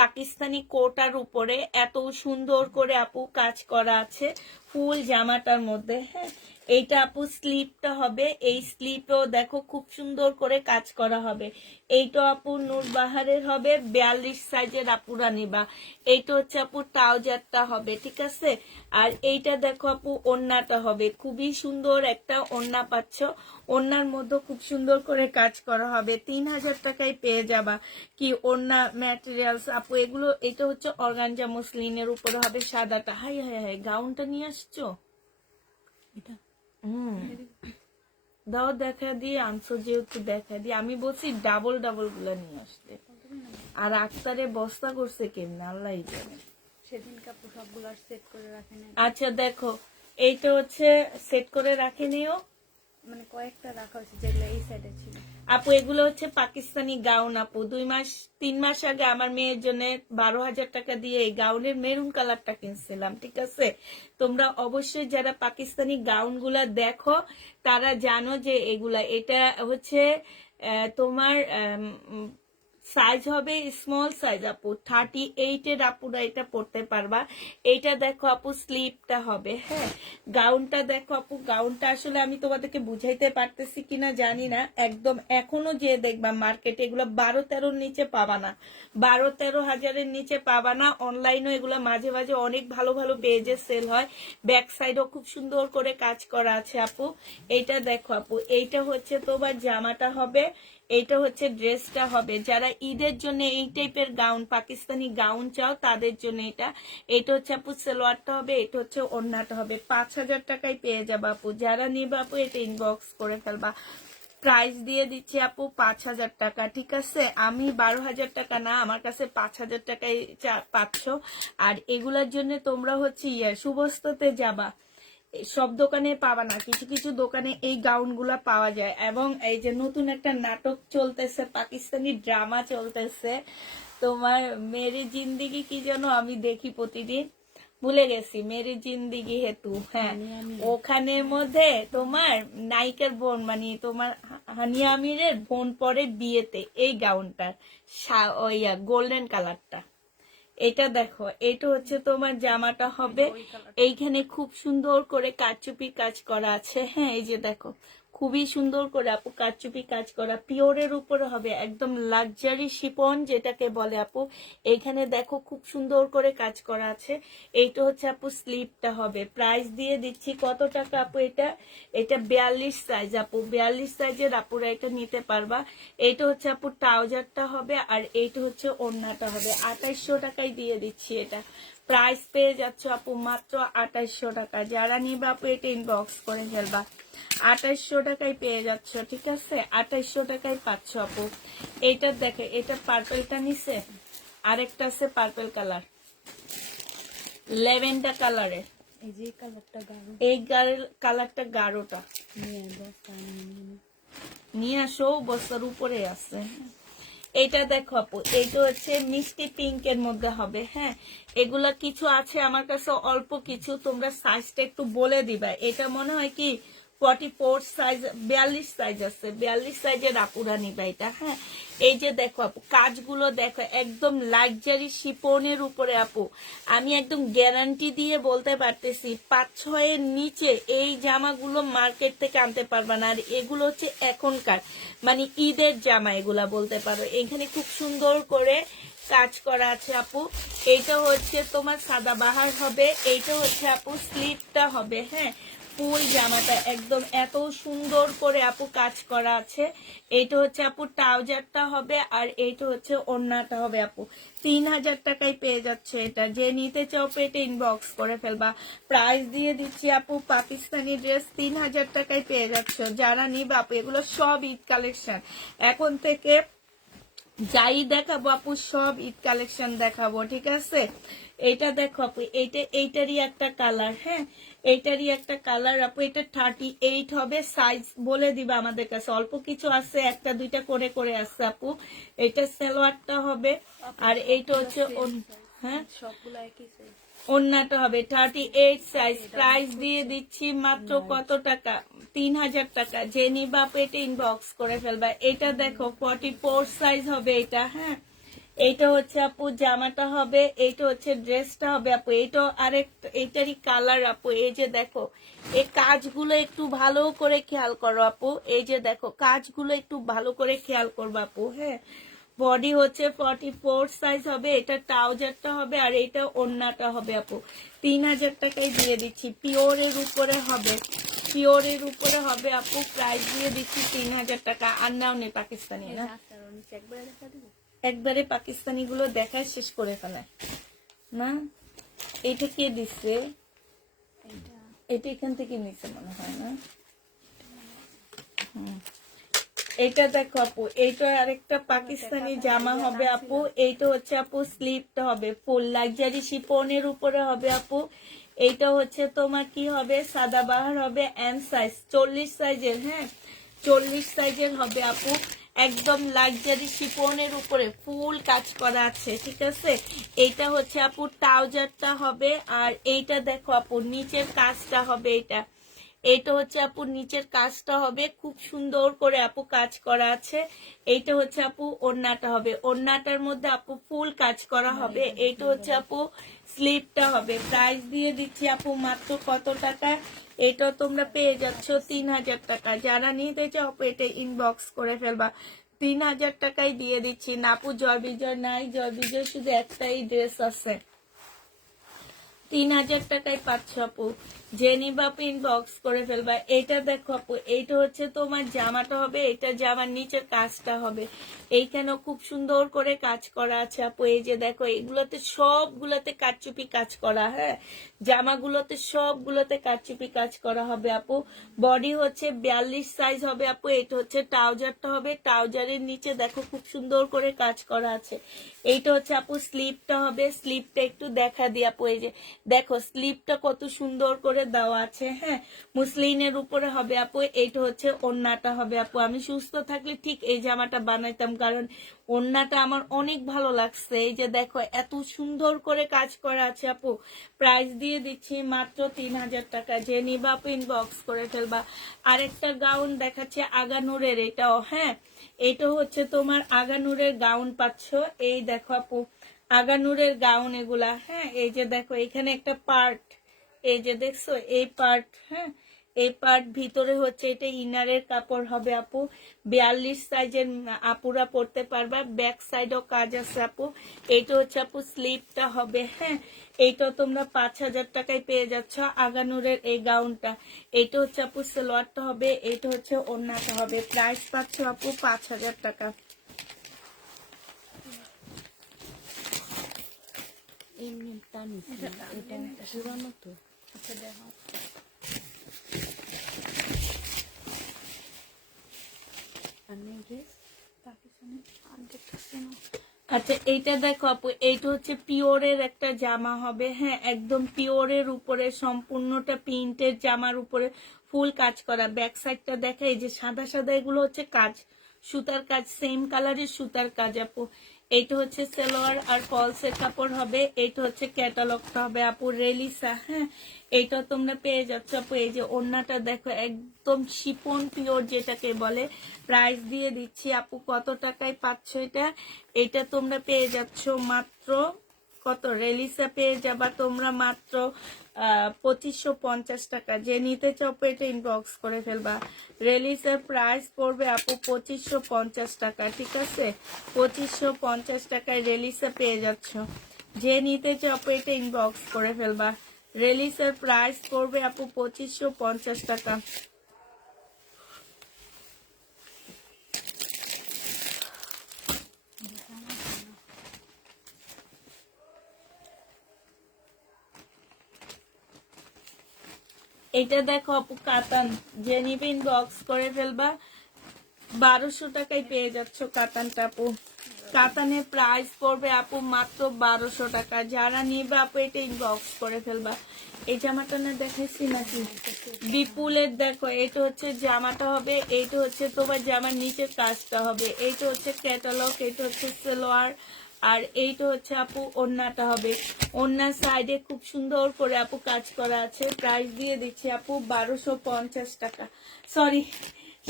পাকিস্তানি কোটার উপরে এত সুন্দর করে আপু কাজ করা আছে ফুল জামাটার মধ্যে, হ্যাঁ। এইটা আপু স্লিপটা হবে, এই স্লিপেও দেখো খুব সুন্দর করে কাজ করা হবে। এইটা আপু নূর বাহারের হবে, 42 সাইজের আপুরা নিবা। এইটা হচ্ছে আপু ট্রাউজারটা হবে, ঠিক আছে। আর এইটা দেখো আপু ওড়নাটা হবে, খুবই সুন্দর একটা ওড়না পাচ্ছ। ওড়নার মধ্যে খুব সুন্দর করে কাজ করা হবে, 3000 টাকায় পেয়ে যাবা। কি ওড়না ম্যাটেরিয়ালস আপু এগুলো। এটা হচ্ছে অর্গানজা মসলিনের উপরে হবে, সাদাটা। হাই হাই হাই, গাউনটা নিয়ে আসছো, এটা দাও দেখা দিয়ে আনছো, যেহেতু দেখা দিয়ে আমি বলছি ডাবল ডাবল গুলা নিয়ে আসতে। আর আক্তারে বস্তা করছে কেমনে আল্লাহ জানে। সেদিন কাপড় সবগুলো সেট করে রাখে নাই, আচ্ছা দেখো, এইটা হচ্ছে সেট করে রাখেনিও, মানে কয়েকটা রাখা হয়েছে যেগুলো এই সাইডে ছিল। আপু এগুলো হচ্ছে পাকিস্তানি গাউন আপু। 3 মাস আগে আমার মেয়ের জন্য 12,000 টাকা দিয়ে এই গাউনের মেরুন কালারটা কিনছিলাম, ঠিক আছে। তোমরা অবশ্যই যারা পাকিস্তানি গাউন গুলা দেখো তারা জানো যে এগুলা, এটা হচ্ছে তোমার সাইজ হবে স্মল সাইজ আপু, 38 আপুরা এটা পড়তে পারবা। এইটা দেখো আপু স্লিপটা হবে, হ্যাঁ। গাউনটা দেখো আপু, গাউনটা আসলে আমি তোমাদেরকে বুঝাইতে পারতেছি কিনা জানি না, একদম এখনো যে দেখবা মার্কেটে এগুলো 12-13 নিচে পাবা না, 12-13 হাজারের নিচে পাবা না। অনলাইনও এগুলো মাঝে মাঝে অনেক ভালো ভালো পেজে সেল হয়। ব্যাক সাইডও খুব সুন্দর করে কাজ করা আছে আপু। এইটা দেখো আপু, এইটা হচ্ছে তোমার জামাটা হবে, এইটা হচ্ছে ড্রেসটা হবে। যারা ঈদের জন্য এই টাইপের গাউন, পাকিস্তানি গাউন চাও তাদের জন্য এটা। এটা হচ্ছে আপু সালোয়ারটা হবে, এটা হচ্ছে ওড়নাটা হবে। 5000 টাকায় পেয়ে যাবা আপু। যারা নিবা আপু এটা ইনবক্স করে ফেলবা। প্রাইস দিয়ে দিচ্ছি আপু 5000 টাকা, ঠিক আছে। আমি 12,000 টাকা না, আমার কাছে 5000 টাকায় পাচ্ছ। আর এগুলার জন্য তোমরা হচ্ছে শুভস্তাতে যাবা, সব দোকানে পাবা না, কিছু কিছু দোকানে এই গাউন গুলা পাওয়া যায়। এবং এই যে নতুন একটা নাটক চলতেছে, পাকিস্তানি ড্রামা চলতেছে তোমার, মেরি জিন্দিগি কি যেন, আমি দেখি প্রতিদিন, ভুলে গেছি, মেরি জিন্দিগি হেতু, হ্যাঁ। ওখানের মধ্যে তোমার নায়িকার বোন, মানে তোমার হানিয়া আমিরের বোন পরে বিয়েতে এই গাউনটার গোল্ডেন কালারটা। এটা দেখো, এটা হচ্ছে তোমার জামাটা হবে। এইখানে খুব সুন্দর করে কারচুপি কাজ করা আছে, হ্যাঁ, এই যে দেখো খুবই সুন্দর করে আপু কারচুপি কাজ করা, পিওরের উপরে হবে, একদম লাক্সারি শিপন যেটাকে বলে আপু। এইখানে দেখো খুব সুন্দর করে কাজ করা আছে। এইটা হচ্ছে আপু স্লিপটা হবে। প্রাইস দিয়ে দিচ্ছি কত টাকা আপু, এটা 42 সাইজ আপু, 42 সাইজের আপুরা এটা নিতে পারবা। এইটা হচ্ছে আপু ট্রাউজারটা হবে, আর এইটা হচ্ছে ওড়নাটা হবে। 2800 টাকায় দিয়ে দিচ্ছি এটা। প্রাইস পেয়ে যাচ্ছে আপু মাত্র 2800 টাকা। যারা নিবে আপু এটা ইনবক্স করে ফেলবা। 2800 টাকায় পেয়ে যাচ্ছ, ঠিক আছে। 2800 টাকায় পাচ্ছ আপু। এইটা দেখে, এটা পার্পেলটা নিছে, আরেকটা আছে পার্পেল কালার, ল্যাভেন্ডার কালারের। এই যে কালারটা গাঢ়, এই কালারটা গাঢ়টা, নিয়ে আসো, বস্তার উপরে আছে। এটা দেখো আপু, এইটা হচ্ছে মিষ্টি পিঙ্কের মধ্যে হবে। হ্যাঁ, এগুলা কিছু আছে আমার কাছে, অল্প কিছু, তোমরা সাইজটা একটু বলে দিবা। এটা মনে হয় কি 44 সাইজ, 42 সাইজ আছে, 42 সাইজের আপুরা নিবা এটা। হ্যাঁ, এই যে দেখো আপু, কাজগুলো দেখো, একদম লাক্সারি শিপনের উপরে আপু। আমি একদম গ্যারান্টি দিয়ে বলতে পারতেছি 5-6 এর নিচে এই জামাগুলো মার্কেট থেকে আনতে পারবা না। আর এগুলো হচ্ছে এখনকার মানে ঈদের জামা, এগুলা বলতে পারো। এখানে খুব সুন্দর করে কাজ করা আছে আপু। এইটা হচ্ছে তোমার সাদাবাহার হবে, এইটা হচ্ছে আপু স্লিপটা হবে। হ্যাঁ, ফুল জামাটা একদম এত সুন্দর করে আপু কাজ করা আছে। এইটা হচ্ছে আপু ট্রাউজারটা হবে, আর এইটা হচ্ছে ওড়নাটা হবে আপু। 3000 টাকায় পেয়ে যাচ্ছে এটা। যে নিতে চাও পেটে ইনবক্স করে ফেলবা। প্রাইস দিয়ে দিচ্ছি আপু, পাকিস্তানি ড্রেস 3000 টাকায় পেয়ে যাচ্ছ। যারা নিবা আপু, এগুলো সব ঈদ কালেকশন। এখন থেকে যাই দেখাবো আপু, সব ঈদ কালেকশন দেখাবো, ঠিক আছে? এটা দেখো আপু, এইটারই একটা কালার। হ্যাঁ, এইটারই একটা কালার আপু। এটা 38 হবে। সাইজ বলে দিবা আমাদের কাছে, অল্প কিছু আছে, একটা দুইটা করে করে আছে আপু। এটা সালোয়ারটা হবে, আর এইটা হচ্ছে হ্যাঁ সবগুলো একই সাইজ। ওড়নাটা হবে 38 সাইজ। প্রাইস দিয়ে দিচ্ছি মাত্র কত টাকা? 3000 টাকা। যে নিবা পেটে ইনবক্স করে ফেলবা। এটা দেখো 44 সাইজ হবে এটা। হ্যাঁ, এইটা হচ্ছে আপু জামাটা হবে, এইটা হচ্ছে ড্রেসটা হবে আপু। এইটা আরেকটা, এইটারই কালার আপু। এই যে দেখো, এই কাজগুলো একটু ভালো করে খেয়াল করো আপু। এই যে দেখো, কাজগুলো একটু ভালো করে খেয়াল করবো আপু। হ্যাঁ, বডি হচ্ছে 44 সাইজ হবে, এটা ট্রাউজারটা হবে, আর এটা ওড়নাটা হবে আপু। 3000 টাকায় দিয়ে দিচ্ছি। পিওরের উপরে হবে, পিওরের উপরে হবে আপু। প্রাইস দিয়ে দিচ্ছি 3000 টাকা। আর নাও নেই পাকিস্তানি না, একবারে দেখা দিব। একবারে পাকিস্তানি গুলো দেখায় শেষ করে ফেলে না। এটা কে দিচ্ছে? এটা এখান থেকে নিচে মনে হয় না। এটা দেখো আপু, এইটা আরেকটা পাকিস্তানি জামা হবে আপু। এইটা হচ্ছে আপু স্লিপটা হবে ফুল লাক্সারি শিপনের উপরে হবে আপু। এইটা হচ্ছে তোমার কি হবে, সাদাবাহার হবে, এম সাইজ 40 সাইজের। হ্যাঁ, 40 সাইজের হবে আপু। একদম লাক্সারি শিপনের উপরে ফুল কাজ করা আছে, ঠিক আছে? এইটা হচ্ছে আপু ট্রাউজারটা হবে, আর এইটা দেখো আপু নিচের কাজটা হবে। এইটা হচ্ছে আপু নিচের কাজটা হবে, খুব সুন্দর করে আপু কাজ করা আছে। এইটা হচ্ছে আপু ওড়নাটা হবে, ওড়নাটার মধ্যে আপু ফুল কাজ করা হবে। এইটা হচ্ছে আপু স্লিপটা হবে। প্রাইস দিয়ে দিচ্ছি আপু মাত্র কত টাকা? এটা তোমরা পেয়ে যাচ্ছ 3000 টাকা। যারা নিতে চাও পেটে ইনবক্স করে ফেলবা। 3000 টাকায় দিয়ে দিচ্ছি না আপু। জয় বিজয় নাই, জয় বিজয় শুধু একটাই ড্রেস আছে। 3000 টাকায় পাচ্ছ আপু। জেনিবা ইনবক্স করে ফেলবা। এটা দেখো আপু, এইটা হচ্ছে তোমার জামাটা হবে, এটা জামার নিচের কাজটা হবে। এইখানেও খুব সুন্দর করে কাজ করা আছে আপু। এই যে দেখো, এইগুলোতে সবগুলোতে কারচুপি কাজ করা। হ্যাঁ, জামাগুলোতে সবগুলোতে কারচুপি কাজ করা হবে আপু। বডি হচ্ছে 42 সাইজ হবে আপু। এটা হচ্ছে ট্রাউজারটা হবে, ট্রাউজারের নিচে দেখো খুব সুন্দর করে কাজ করা আছে। এইটা হচ্ছে আপু স্লিপটা হবে, স্লিপটা একটু দেখা দিই আপু। এই যে দেখো, স্লিপটা কত সুন্দর করে দেওয়া আছে। হ্যাঁ, মুসলিনের উপরে হবে আপু। এইটা হচ্ছে ওড়নাটা হবে আপু। আমি সুস্থ থাকলে ঠিক এই জামাটা বানাইতাম, কারণ ওড়নাটা আমার অনেক ভালো লাগছে। এই যে দেখো, এত সুন্দর করে কাজ করা আছে আপু। প্রাইস দিয়ে দিচ্ছি মাত্র 3000 টাকা। যে নিবা আপু ইনবক্স করে ফেলবা। আরেকটা গাউন দেখাচ্ছে আগানুরের, এটাও। হ্যাঁ, এটা হচ্ছে তোমার আগানুরের গাউন পাচ্ছ। এই দেখো আপু, আগানুরের গাউন এগুলা। হ্যাঁ, এই যে দেখো, এখানে একটা পার্ট, এই যে দেখছো এই পার্ট। হ্যাঁ, এই পার্ট ভিতরে হচ্ছে এটা ইনারের কাপড় হবে আপু। 42 সাইজের আপুরা পরতে পারবা। ব্যাক সাইডও কাজ আছে আপু। এইটা হচ্ছে আপু স্লিপটা হবে। হ্যাঁ, এইটা তোমরা 5000 টাকায় পেয়ে যাচ্ছ আগানুরের এই গাউনটা। এইটা হচ্ছে আপু সালোয়ারটা হবে, এইটা হচ্ছে ওড়নাটা হবে। প্রাইস পাচ্ছ আপু 5000 টাকা। এমনি টানি এটা পুরানো তো। আচ্ছা দেখো, আমি ড্রেস পাকিস্তানি আর দেখতেছি না। আচ্ছা এইটা দেখো আপু, এইটা হচ্ছে পিওরের একটা জামা হবে, হ্যাঁ একদম পিওরের উপরে সম্পূর্ণটা প্রিন্টের জামার উপরে ফুল কাজ করা। ব্যাক সাইডটা দেখা, এই যে সাদা সাদা এগুলো হচ্ছে কাজ, সুতার কাজ, সেম কালারের সুতার কাজ আপু। এইটা হচ্ছে সালোয়ার আর ফলসের কাপড় হবে। এইটা হচ্ছে ক্যাটালগটা হবে আপু রেলিসা, হ্যাঁ এইটা তোমরা পেয়ে যাচ্ছ আপু। এই যে ওড়নাটা দেখো একদম শিফন পিওর যেটাকে বলে। প্রাইস দিয়ে দিচ্ছি আপু, কত টাকায় পাচ্ছ এটা? এটা তোমরা পেয়ে যাচ্ছ মাত্র কত, রেলিসা পেয়ে যাবা তোমরা মাত্র 2550 টাকা। যে নিতে চাও এটা ইনবক্স করে ফেলবা। রেলিসের প্রাইস পড়বে আপু 2550 টাকা, ঠিক আছে? 2550 টাকায় রেলিসা পেয়ে যাচ্ছ। যে নিতে চাও এটা ইনবক্স করে ফেলবা। রেলিসের প্রাইস পড়বে আপু 2550 টাকা। এটা দেখো আপু কাতান, যে নিবে ইনবক্স করে ফেলবা। 1200 টাকায় পেয়ে যাচ্ছ কাতানটা আপু। কাতানের প্রাইস পড়বে আপু মাত্র 1200 টাকা। যারা নিবে আপু এটা ইনবক্স করে ফেলবা। এই জামাটা না দেখাইছি নাকি? বিপুলের দেখো, এটা হচ্ছে জামাটা হবে, এইটা হচ্ছে তোমার জামার নিচের কাজটা হবে, এইটা হচ্ছে ক্যাটালগ, এইটা হচ্ছে সালোয়ার, আর এইটা হচ্ছে আপু ওড়নাটা হবে। ওড়নার সাইডে খুব সুন্দর করে আপু কাজ করা আছে। প্রাইস দিয়ে দিচ্ছি আপু 1250 টাকা, সরি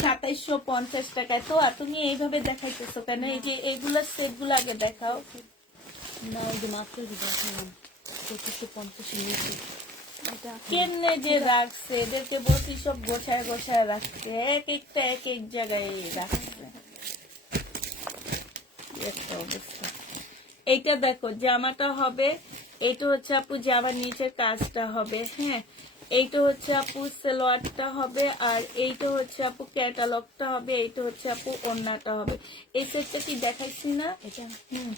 2750 টাকায়। তো আর তুমি এইভাবে দেখাইতেছো কেন? এই যে এইগুলোর সেট গুলো আগে দেখাও না। ওই যে মাত্র 2550 কেমনে যে রাখছে, এদেরকে বলছি সব গোছায় গোছায় রাখছে, এক একটা এক এক জায়গায় রাখছে, একটা অবস্থা। এইটা দেখো জামাটা হবে, এইটা হচ্ছে আপু জামার নিচের কাজটা হবে, হ্যাঁ এইটা হচ্ছে আপু সালোয়ারটা হবে, আর এইটা হচ্ছে আপু ক্যাটালগটা হবে, এইটা হচ্ছে আপু ওড়নাটা হবে। এই সেটটা কি দেখাইছি না? এটা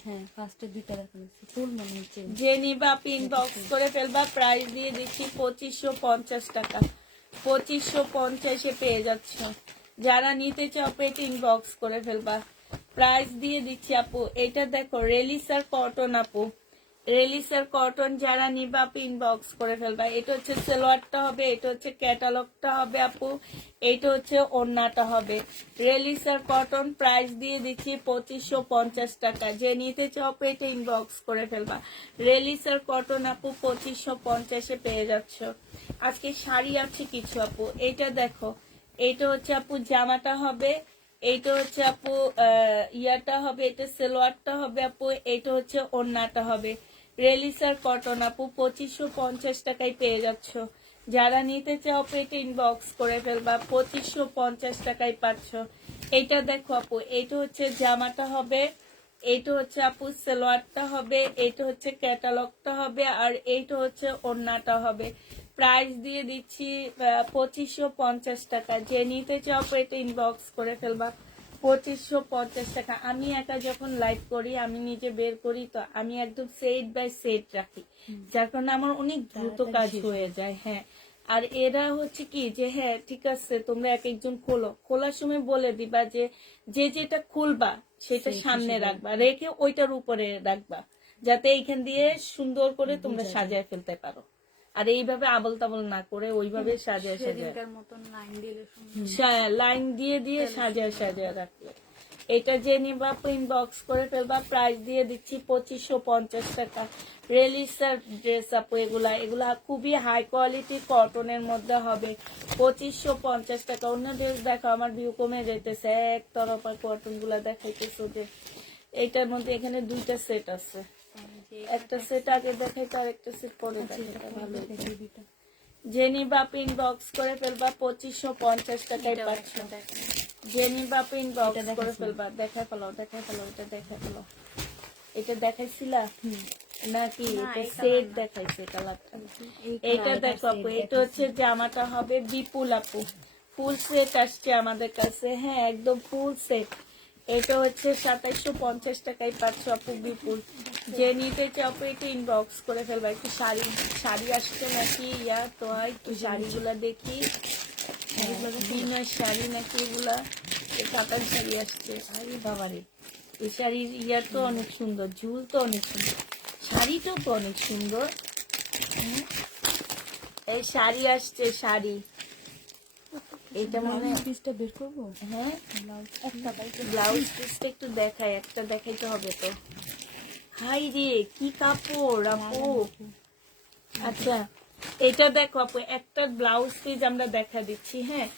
হ্যাঁ ফার্স্টে দুইটা দেখাচ্ছি, ফুল মানে হচ্ছে যে নিবা আপনি ইনবক্স করে ফেলবা। প্রাইস দিয়ে দিচ্ছি 2550 টাকা। 2550 পেয়ে যাচ্ছ। যারা নিতে চাও এটা ইনবক্স করে ফেলবা। প্রাইস দিয়ে দিচ্ছি আপু। এটা দেখো রেলিসার কটন আপু, রেলিসার কটন। যারা নিবা আপু ইনবক্স করে ফেলবা। এটা হচ্ছে সালোয়ারটা হবে, এটা হচ্ছে ক্যাটালগটা হবে আপু, এইটা হচ্ছে ওড়নাটা হবে। রেলিসার কটন, প্রাইস দিয়ে দিচ্ছি 2550 টাকা। যে নিতে চাও এটা ইনবক্স করে ফেলবা। রেলিসার কটন আপু 2550 পেয়ে যাচ্ছ। আজকে শাড়ি আছে কিছু আপু। এইটা দেখো, এইটা হচ্ছে আপু জামাটা হবে, এইটা হচ্ছে আপু ইয়াটা হবে, এটা সালোয়ারটা হবে আপু, এইটা হচ্ছে ওড়নাটা হবে। রেলিসার কটন আপু 2550 টাকায় পেয়ে যাচ্ছ। যারা নিতে চাও এটা ইনবক্স করে ফেলবা। 2550 টাকায় পাচ্ছ। এইটা দেখো আপু, এইটা হচ্ছে জামাটা হবে, এইটা হচ্ছে আপু সালোয়ারটা হবে, এইটা হচ্ছে ক্যাটালগটা হবে, আর এইটা হচ্ছে ওড়নাটা হবে। প্রাইস দিয়ে দিচ্ছি 2550 টাকা। যে নিতে চাও এটা ইনবক্স করে ফেলবা। 2550 টাকা। আমি একা যখন লাইভ করি, আমি নিজে বের করি, তো আমি একদম সেট বাই সেট রাখি, যার কারণে আমার অনেক দ্রুত কাজ হয়ে যায়। হ্যাঁ, আর এরা হচ্ছে কি যে হ্যাঁ ঠিক আছে তোমরা এক একজন খোলার সময় বলে দিবা যে যে যেটা খুলবা সেটা সামনে রাখবা, রেখে ওইটার উপরে রাখবা, যাতে এইখান দিয়ে সুন্দর করে তোমরা সাজায় ফেলতে পারো। আর এইভাবে আবল তাবল না করে ওইভাবে সাজায় সাজায় মতন লাইন দিলে লাইন দিয়ে দিয়ে সাজায় সাজায় রাখলে। এটা যে নিবা ইনবক্স করে ফেলবা। প্রাইস দিয়ে দিচ্ছি 2550 টাকা। রেলিসার ড্রেস আপু, এগুলা এগুলা খুবই হাই কোয়ালিটি কটনের মধ্যে হবে। 2550 টাকা। অন্য ড্রেস দেখো, আমার ভিউ কমে যাইতেছে, একতরফা কটন গুলা দেখাইতেছো যে এইটার মধ্যে এখানে দুইটা সেট আছে, একটা সেট আগে দেখাই তো, আর একটা সেট পরে দেখাই। ভালো যে নিবা ইনবক্স করে ফেলবা। 2550 টাকায় পাচ্ছ। যে নিবা ইনবক্স করে ফেলবা। দেখাই ফেলো, দেখাই ফেলো, এটা দেখাই ফেলো। এটা দেখাইছিলা নাকি? এটা সেট দেখাইছে কালারটা। এটা দেখো আপু, এটা হচ্ছে জামাটা হবে বিপুল আপু, ফুল সেট আসছে আমাদের কাছে, হ্যাঁ একদম ফুল সেট। এটা হচ্ছে 2750 টাকায় পাচ্ছ আপু বিপুল। যে নিতে চাও এটা ইনবক্স করে ফেলবা। একটু শাড়ি শাড়ি আসছে নাকি ইয়া, তো একটু শাড়িগুলা দেখি। বিনয় শাড়ি নাকি এগুলা? কাতার শাড়ি আসছে। শাড়ি বাবারে এই শাড়ির ইয়া তো অনেক সুন্দর, ঝুল তো অনেক সুন্দর, শাড়িটাও তো অনেক সুন্দর। এই শাড়ি আসছে, শাড়ি এটা মনে হয় পিসটা বের করবো। হ্যাঁ একটা ব্লাউজ পিসটা একটু দেখাই, একটা দেখাইতে হবে তো। হাই রে কি কাপড় আপু। আচ্ছা এটা দেখো আপু, একটা ব্লাউজ পিস আমরা দেখা দিচ্ছি। হ্যাঁ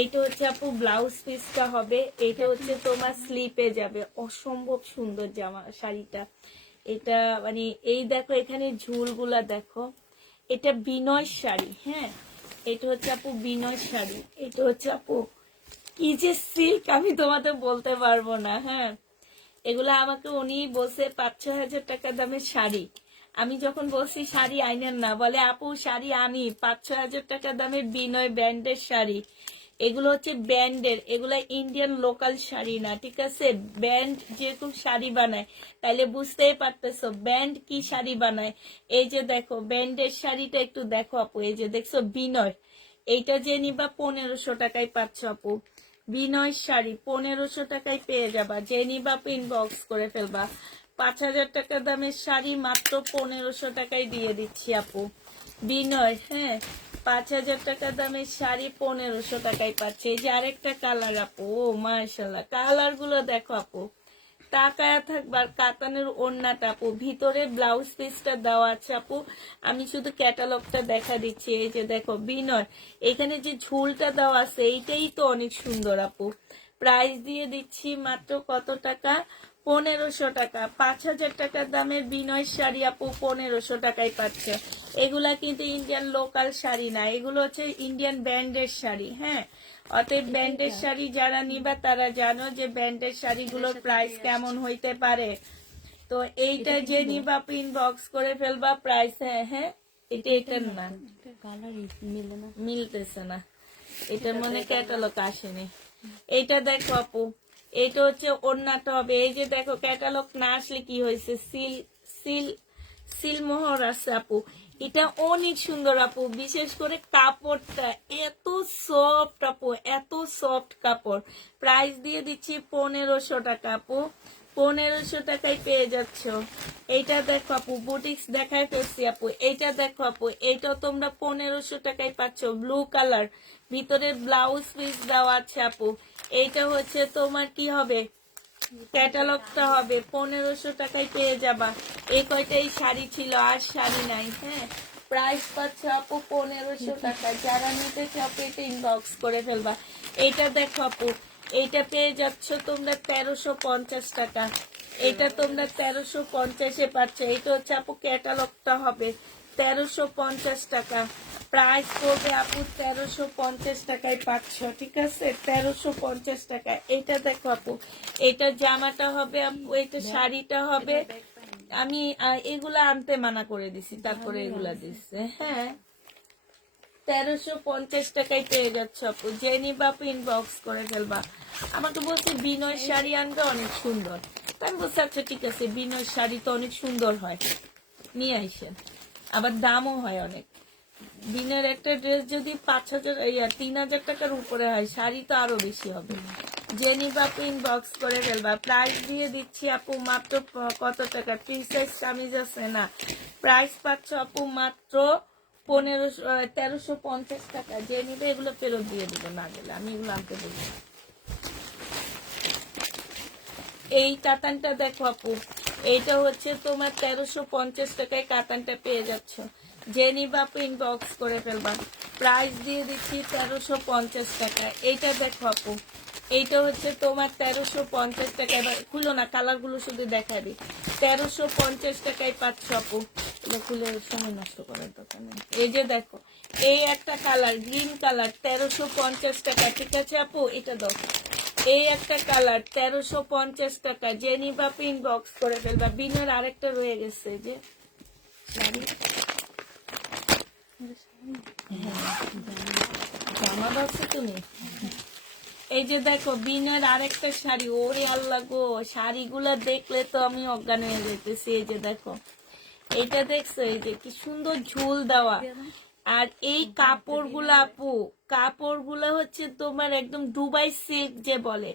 এইটা হচ্ছে আপু ব্লাউজ পিসটা হবে, এটা হচ্ছে তোমার স্লিপে যাবে, অসম্ভব সুন্দর জামা শাড়িটা। এটা মানে এই দেখো এখানে ঝুলগুলা দেখো, এটা বিনয় শাড়ি। হ্যাঁ এটা হচ্ছে আপু বিনয় শাড়ি, এটা হচ্ছে আপু কি যে সিল্ক আমি তোমাদের বলতে পারবো না। হ্যাঁ এগুলা আমাকে উনি বলছে 5-6 হাজার টাকা দামের শাড়ি। আমি যখন বলছি শাড়ি আইনেন না, বলে আপু শাড়ি আনি, 5-6 হাজার টাকা দামের বিনয় ব্র্যান্ডের শাড়ি। এগুলো হচ্ছে ব্র্যান্ডের, এগুলা ইন্ডিয়ান লোকাল শাড়ি না, ঠিক আছে। ব্র্যান্ড যেহেতু শাড়ি বানায় তাইলে বুঝতেই পারতেছো ব্র্যান্ড কি শাড়ি বানায়। এই যে দেখো ব্র্যান্ডের শাড়িটা একটু দেখো আপু, এই যে দেখছো বিনয়, এইটা যে নিবা 1500 টাকায় পাচ্ছ আপু। বিনয় শাড়ি 1500 টাকায় পেয়ে যাবা, যে নিবা ইনবক্স করে ফেলবা। 5000 টাকা দামের শাড়ি মাত্র 1500 টাকায় দিয়ে দিচ্ছি আপু। বিনয়, হ্যাঁ 5000 টাকা দামের শাড়ি 1500 টাকায় পাচ্ছে। এই যে আরেকটা কালার আপু, ও মাশাআল্লাহ, কালার গুলো দেখো আপু, তাকায়া থাকবার। কাতানের ওড়নাটা আপু, ভিতরে ব্লাউজ পিসটা দেওয়া আছে আপু, আমি শুধু ক্যাটালগটা দেখা দিচ্ছি। এই যে দেখো বিনয়, এখানে যে ঝুলটা দেওয়া আছে এইটাই তো অনেক সুন্দর আপু। প্রাইস দিয়ে দিচ্ছি মাত্র কত টাকা, 1500 টাকা। 5000 টাকার দামের বিনয় শাড়ি আপু 1500 টাকায় পাচ্ছে। এগুলা কিন্তু ইন্ডিয়ান লোকাল শাড়ি না, এগুলো হচ্ছে ইন্ডিয়ান ব্র্যান্ডের শাড়ি। হ্যাঁ অতএব ব্র্যান্ডের শাড়ি যারা নিবা তারা জানো যে ব্র্যান্ডের শাড়িগুলোর প্রাইস কেমন হইতে পারে। তো এইটা যে নিবা ইনবক্স করে ফেলবা প্রাইস। হ্যাঁ হ্যাঁ এটা এটার না, কালারই মিলে না। মিলতেছে না, এটার মানে ক্যাটালগ আসেনি। এইটা দেখো আপু, এটা হচ্ছে ওড়নাটা হবে। এই যে দেখো ক্যাটালগ না আসলে কি হয়েছে, সিল সিল সিলমোহর আছে আপু। এটা অনেক সুন্দর আপু, বিশেষ করে কাপড়টা এত সফট আপু, এত সফট কাপড়। প্রাইস দিয়ে দিচ্ছি 1500 টাকা আপু, 1500 টাকায় পেয়ে যাচ্ছ। এইটা দেখো আপু, বুটিক্স দেখায় ফেলছি আপু। এইটা দেখো আপু, এইটাও তোমরা 1500 টাকায় পাচ্ছ, ব্লু কালার, ভিতরে ব্লাউজ পিস দেওয়া আছে আপু। এইটা হচ্ছে তোমার কি হবে, ক্যাটালগটা হবে, 1500 টাকায় পেয়ে যাবা। এই কয়টাই শাড়ি ছিল, আর শাড়ি নাই। হ্যাঁ প্রাইস পাচ্ছে আপু 1500 টাকা, যারা নিতে চাও পেটে ইনবক্স করে ফেলবা। এইটা দেখো আপু, এইটা পেয়ে যাচ্ছ তোমরা 1350 টাকা, এটা তোমরা 1350-এ পাচ্ছ। এইটা হচ্ছে আপু ক্যাটালগটা হবে 1350 টাকা, প্রাইস পড়বে আপু 1350 টাকায় পাচ্ছ, ঠিক আছে 1350 টাকা। এটা দেখো আপু, এটা জামাটা হবে আপু, এটা শাড়িটা হবে। আমি এগুলা আনতে মানা করে দিছি, তারপরে এগুলা দিচ্ছে। হ্যাঁ 1350 টাকায় পেয়ে যাচ্ছ আপু, যে নিবা আপু ইনবক্স করে ফেলবা। আমাকে বলছে বিনয় শাড়ি আনবে অনেক সুন্দর, তাই আমি বলছি আচ্ছা ঠিক আছে, বিনয় শাড়ি তো অনেক সুন্দর হয়, নিয়ে আইসেন, আবার দামও হয় অনেক। দিনের একটা ড্রেস যদি 5000 3000 টাকার উপরে হয়, শাড়ি তো আরো বেশি হবে। যে নিবা আপু ইনবক্স করে ফেলবা। প্রাইস দিয়ে দিচ্ছি আপু মাত্র কত টাকা, 3 সাইজ কামিজ আছে না, প্রাইস পাচ্ছ আপু মাত্র 1350 টাকা। যে নিবে এগুলো ফেরত দিয়ে দিবে না গেলে, আমি এগুলো আনতে বলবো। এই কাতানটা দেখো আপু, এইটা হচ্ছে তোমার 1350 টাকায় কাতানটা পেয়ে যাচ্ছ, যে নিবা আপু ইনবক্স করে ফেলবা। প্রাইস দিয়ে দিচ্ছি 1350 টাকা। এইটা দেখো আপু, এইটা হচ্ছে তোমার 1350 টাকা। এবার খুলো না, কালার গুলো শুধু দেখাবি। 1350 টাকায় পাচ্ছ আপু, এটা খুলে সময় নষ্ট করার দরকার নেই। এই যে দেখো, এই একটা কালার গ্রিন কালার 1350 টাকা, ঠিক আছে আপু এটা দাও। এই একটা কালার 1350 টাকা, যে নিবা ইনবক্স করে ফেলবা। বিনের আরেকটা রয়ে গেছে যে শাড়ি, জামা দাচ্ছ তুমি। এই যে দেখো বিনের আরেকটা শাড়ি, ওরে আল্লাহ গো, শাড়িগুলা দেখলে তো আমি অজ্ঞান হয়ে যেতেছি। এই যে দেখো, এইটা দেখছো, এই যে কি সুন্দর ঝুল দেওয়া। আর এই কাপড়গুলা আপু, কাপড়গুলা হচ্ছে তোমার একদম দুবাই সিল্ক যে বলে,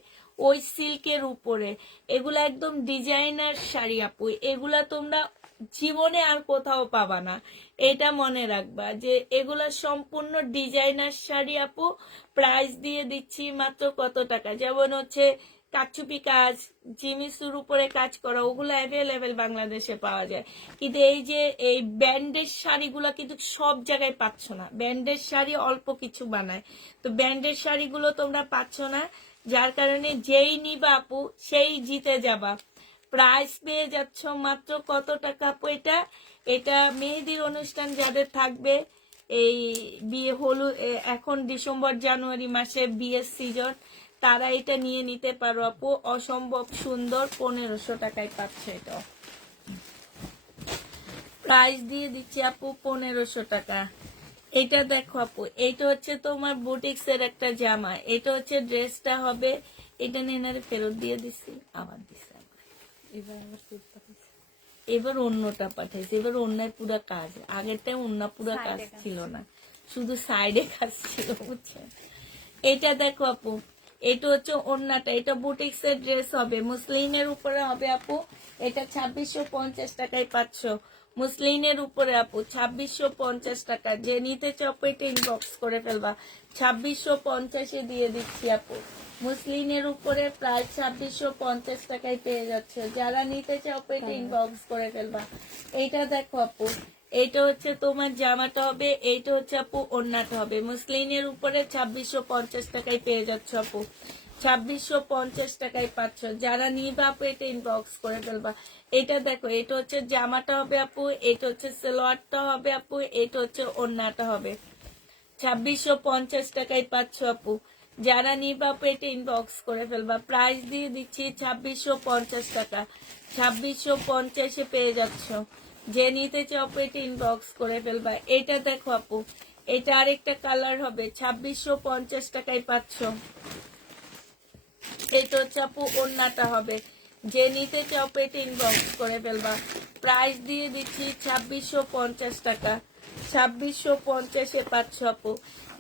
ওই সিল্কের উপরে। এগুলা একদম ডিজাইনার শাড়ি আপু, এগুলা তোমরা জীবনে আর কোথাও পাবা না, এটা মনে রাখবা যে এগুলা সম্পূর্ণ ডিজাইনার শাড়ি আপু। প্রাইস দিয়ে দিচ্ছি মাত্র কত টাকা, যেমন হচ্ছে কাচুপি কাজ, জিমিসুর উপরে কাজ করা, ওগুলো অ্যাভেলেবেল বাংলাদেশে পাওয়া যায়। কিন্তু এই যে এই ব্যান্ডের শাড়িগুলো কিন্তু সব জায়গায় পাচ্ছ না, ব্যান্ডের শাড়ি অল্প কিছু বানায়, তো ব্যান্ডের শাড়িগুলো তোমরা পাচ্ছ না, যার কারণে যেই নিবা আপু সেই জিতে যাবা। প্রাইস পেয়ে যাচ্ছ মাত্র কত টাকা আপু? এটা মেহেদির অনুষ্ঠান যাদের থাকবে, এই বিয়ে হলুদ, এখন ডিসেম্বর জানুয়ারি মাসে বিয়ের সিজন, তারা এটা নিয়ে নিতে পারো আপু। অসম্ভব সুন্দর, 1500 টাকায় পাচ্ছে। এটা প্রাইস দিয়ে দিচ্ছি আপু 1500 টাকা। এটা দেখো আপু, এটা হচ্ছে তোমার বুটিক্স এর একটা জামা, এটা হচ্ছে ড্রেসটা হবে, এটা নেনারে ফেরত দিয়ে দিছি, আবার দিছি, এবার অন্যটা পাঠাইছে, এবার অন্যায় পুরা কাজ, আগেরটা অন্য পুরা কাজ ছিল না, শুধু সাইডে কাজ ছিল, বুঝছেন। এটা দেখো আপু, এটা হচ্ছে ওড়নাটা, এটা বুটিক্স এর ড্রেস হবে, মুসলিনের উপরে হবে আপু। এটা 2650 টাকায় পাচ্ছ, মুসলিনের উপরে আপু 2650 টাকা। যে নিতে চাও এটা ইনবক্স করে ফেলবা, 2650 দিয়ে দিচ্ছি আপু। মুসলিনের উপরে প্রায় 2650 টাকায় পেয়ে যাচ্ছে, যারা নিতে চাও এটা ইনবক্স করে ফেলবা। এইটা দেখো আপু, এইটা হচ্ছে তোমার জামাটা হবে, এইটা হচ্ছে আপু ওড়নাটা হবে, মুসলিনের উপরে 2650 টাকায় পেয়ে যাচ্ছ আপু, 2650 টাকায় পাচ্ছ। যারা নিবে আপু এটা ইনবক্স করে ফেলবা। এটা দেখো, এটা হচ্ছে জামাটা হবে আপু, এটা হচ্ছে সালোয়ারটা হবে আপু, এটা হচ্ছে ওড়নাটা হবে, 2650 টাকায় পাচ্ছ আপু। যারা নিবে আপু এটা ইনবক্স করে ফেলবা। প্রাইস দিয়ে দিচ্ছি 2650 টাকা, 2650 পেয়ে যাচ্ছ। যে নিতে চাও আপু এটা ইনবক্স করে ফেলবা। এটা দেখো আপু, এটা আরেকটা কালার হবে, 2650 টাকায় পাচ্ছ। এটা হচ্ছে আপু ওড়নাটা হবে, যে নিতে চাও আপু এটা ইনবক্স করে ফেলবা। প্রাইস দিয়ে দিচ্ছি 2650 টাকা, 2650 পাচ্ছ আপু।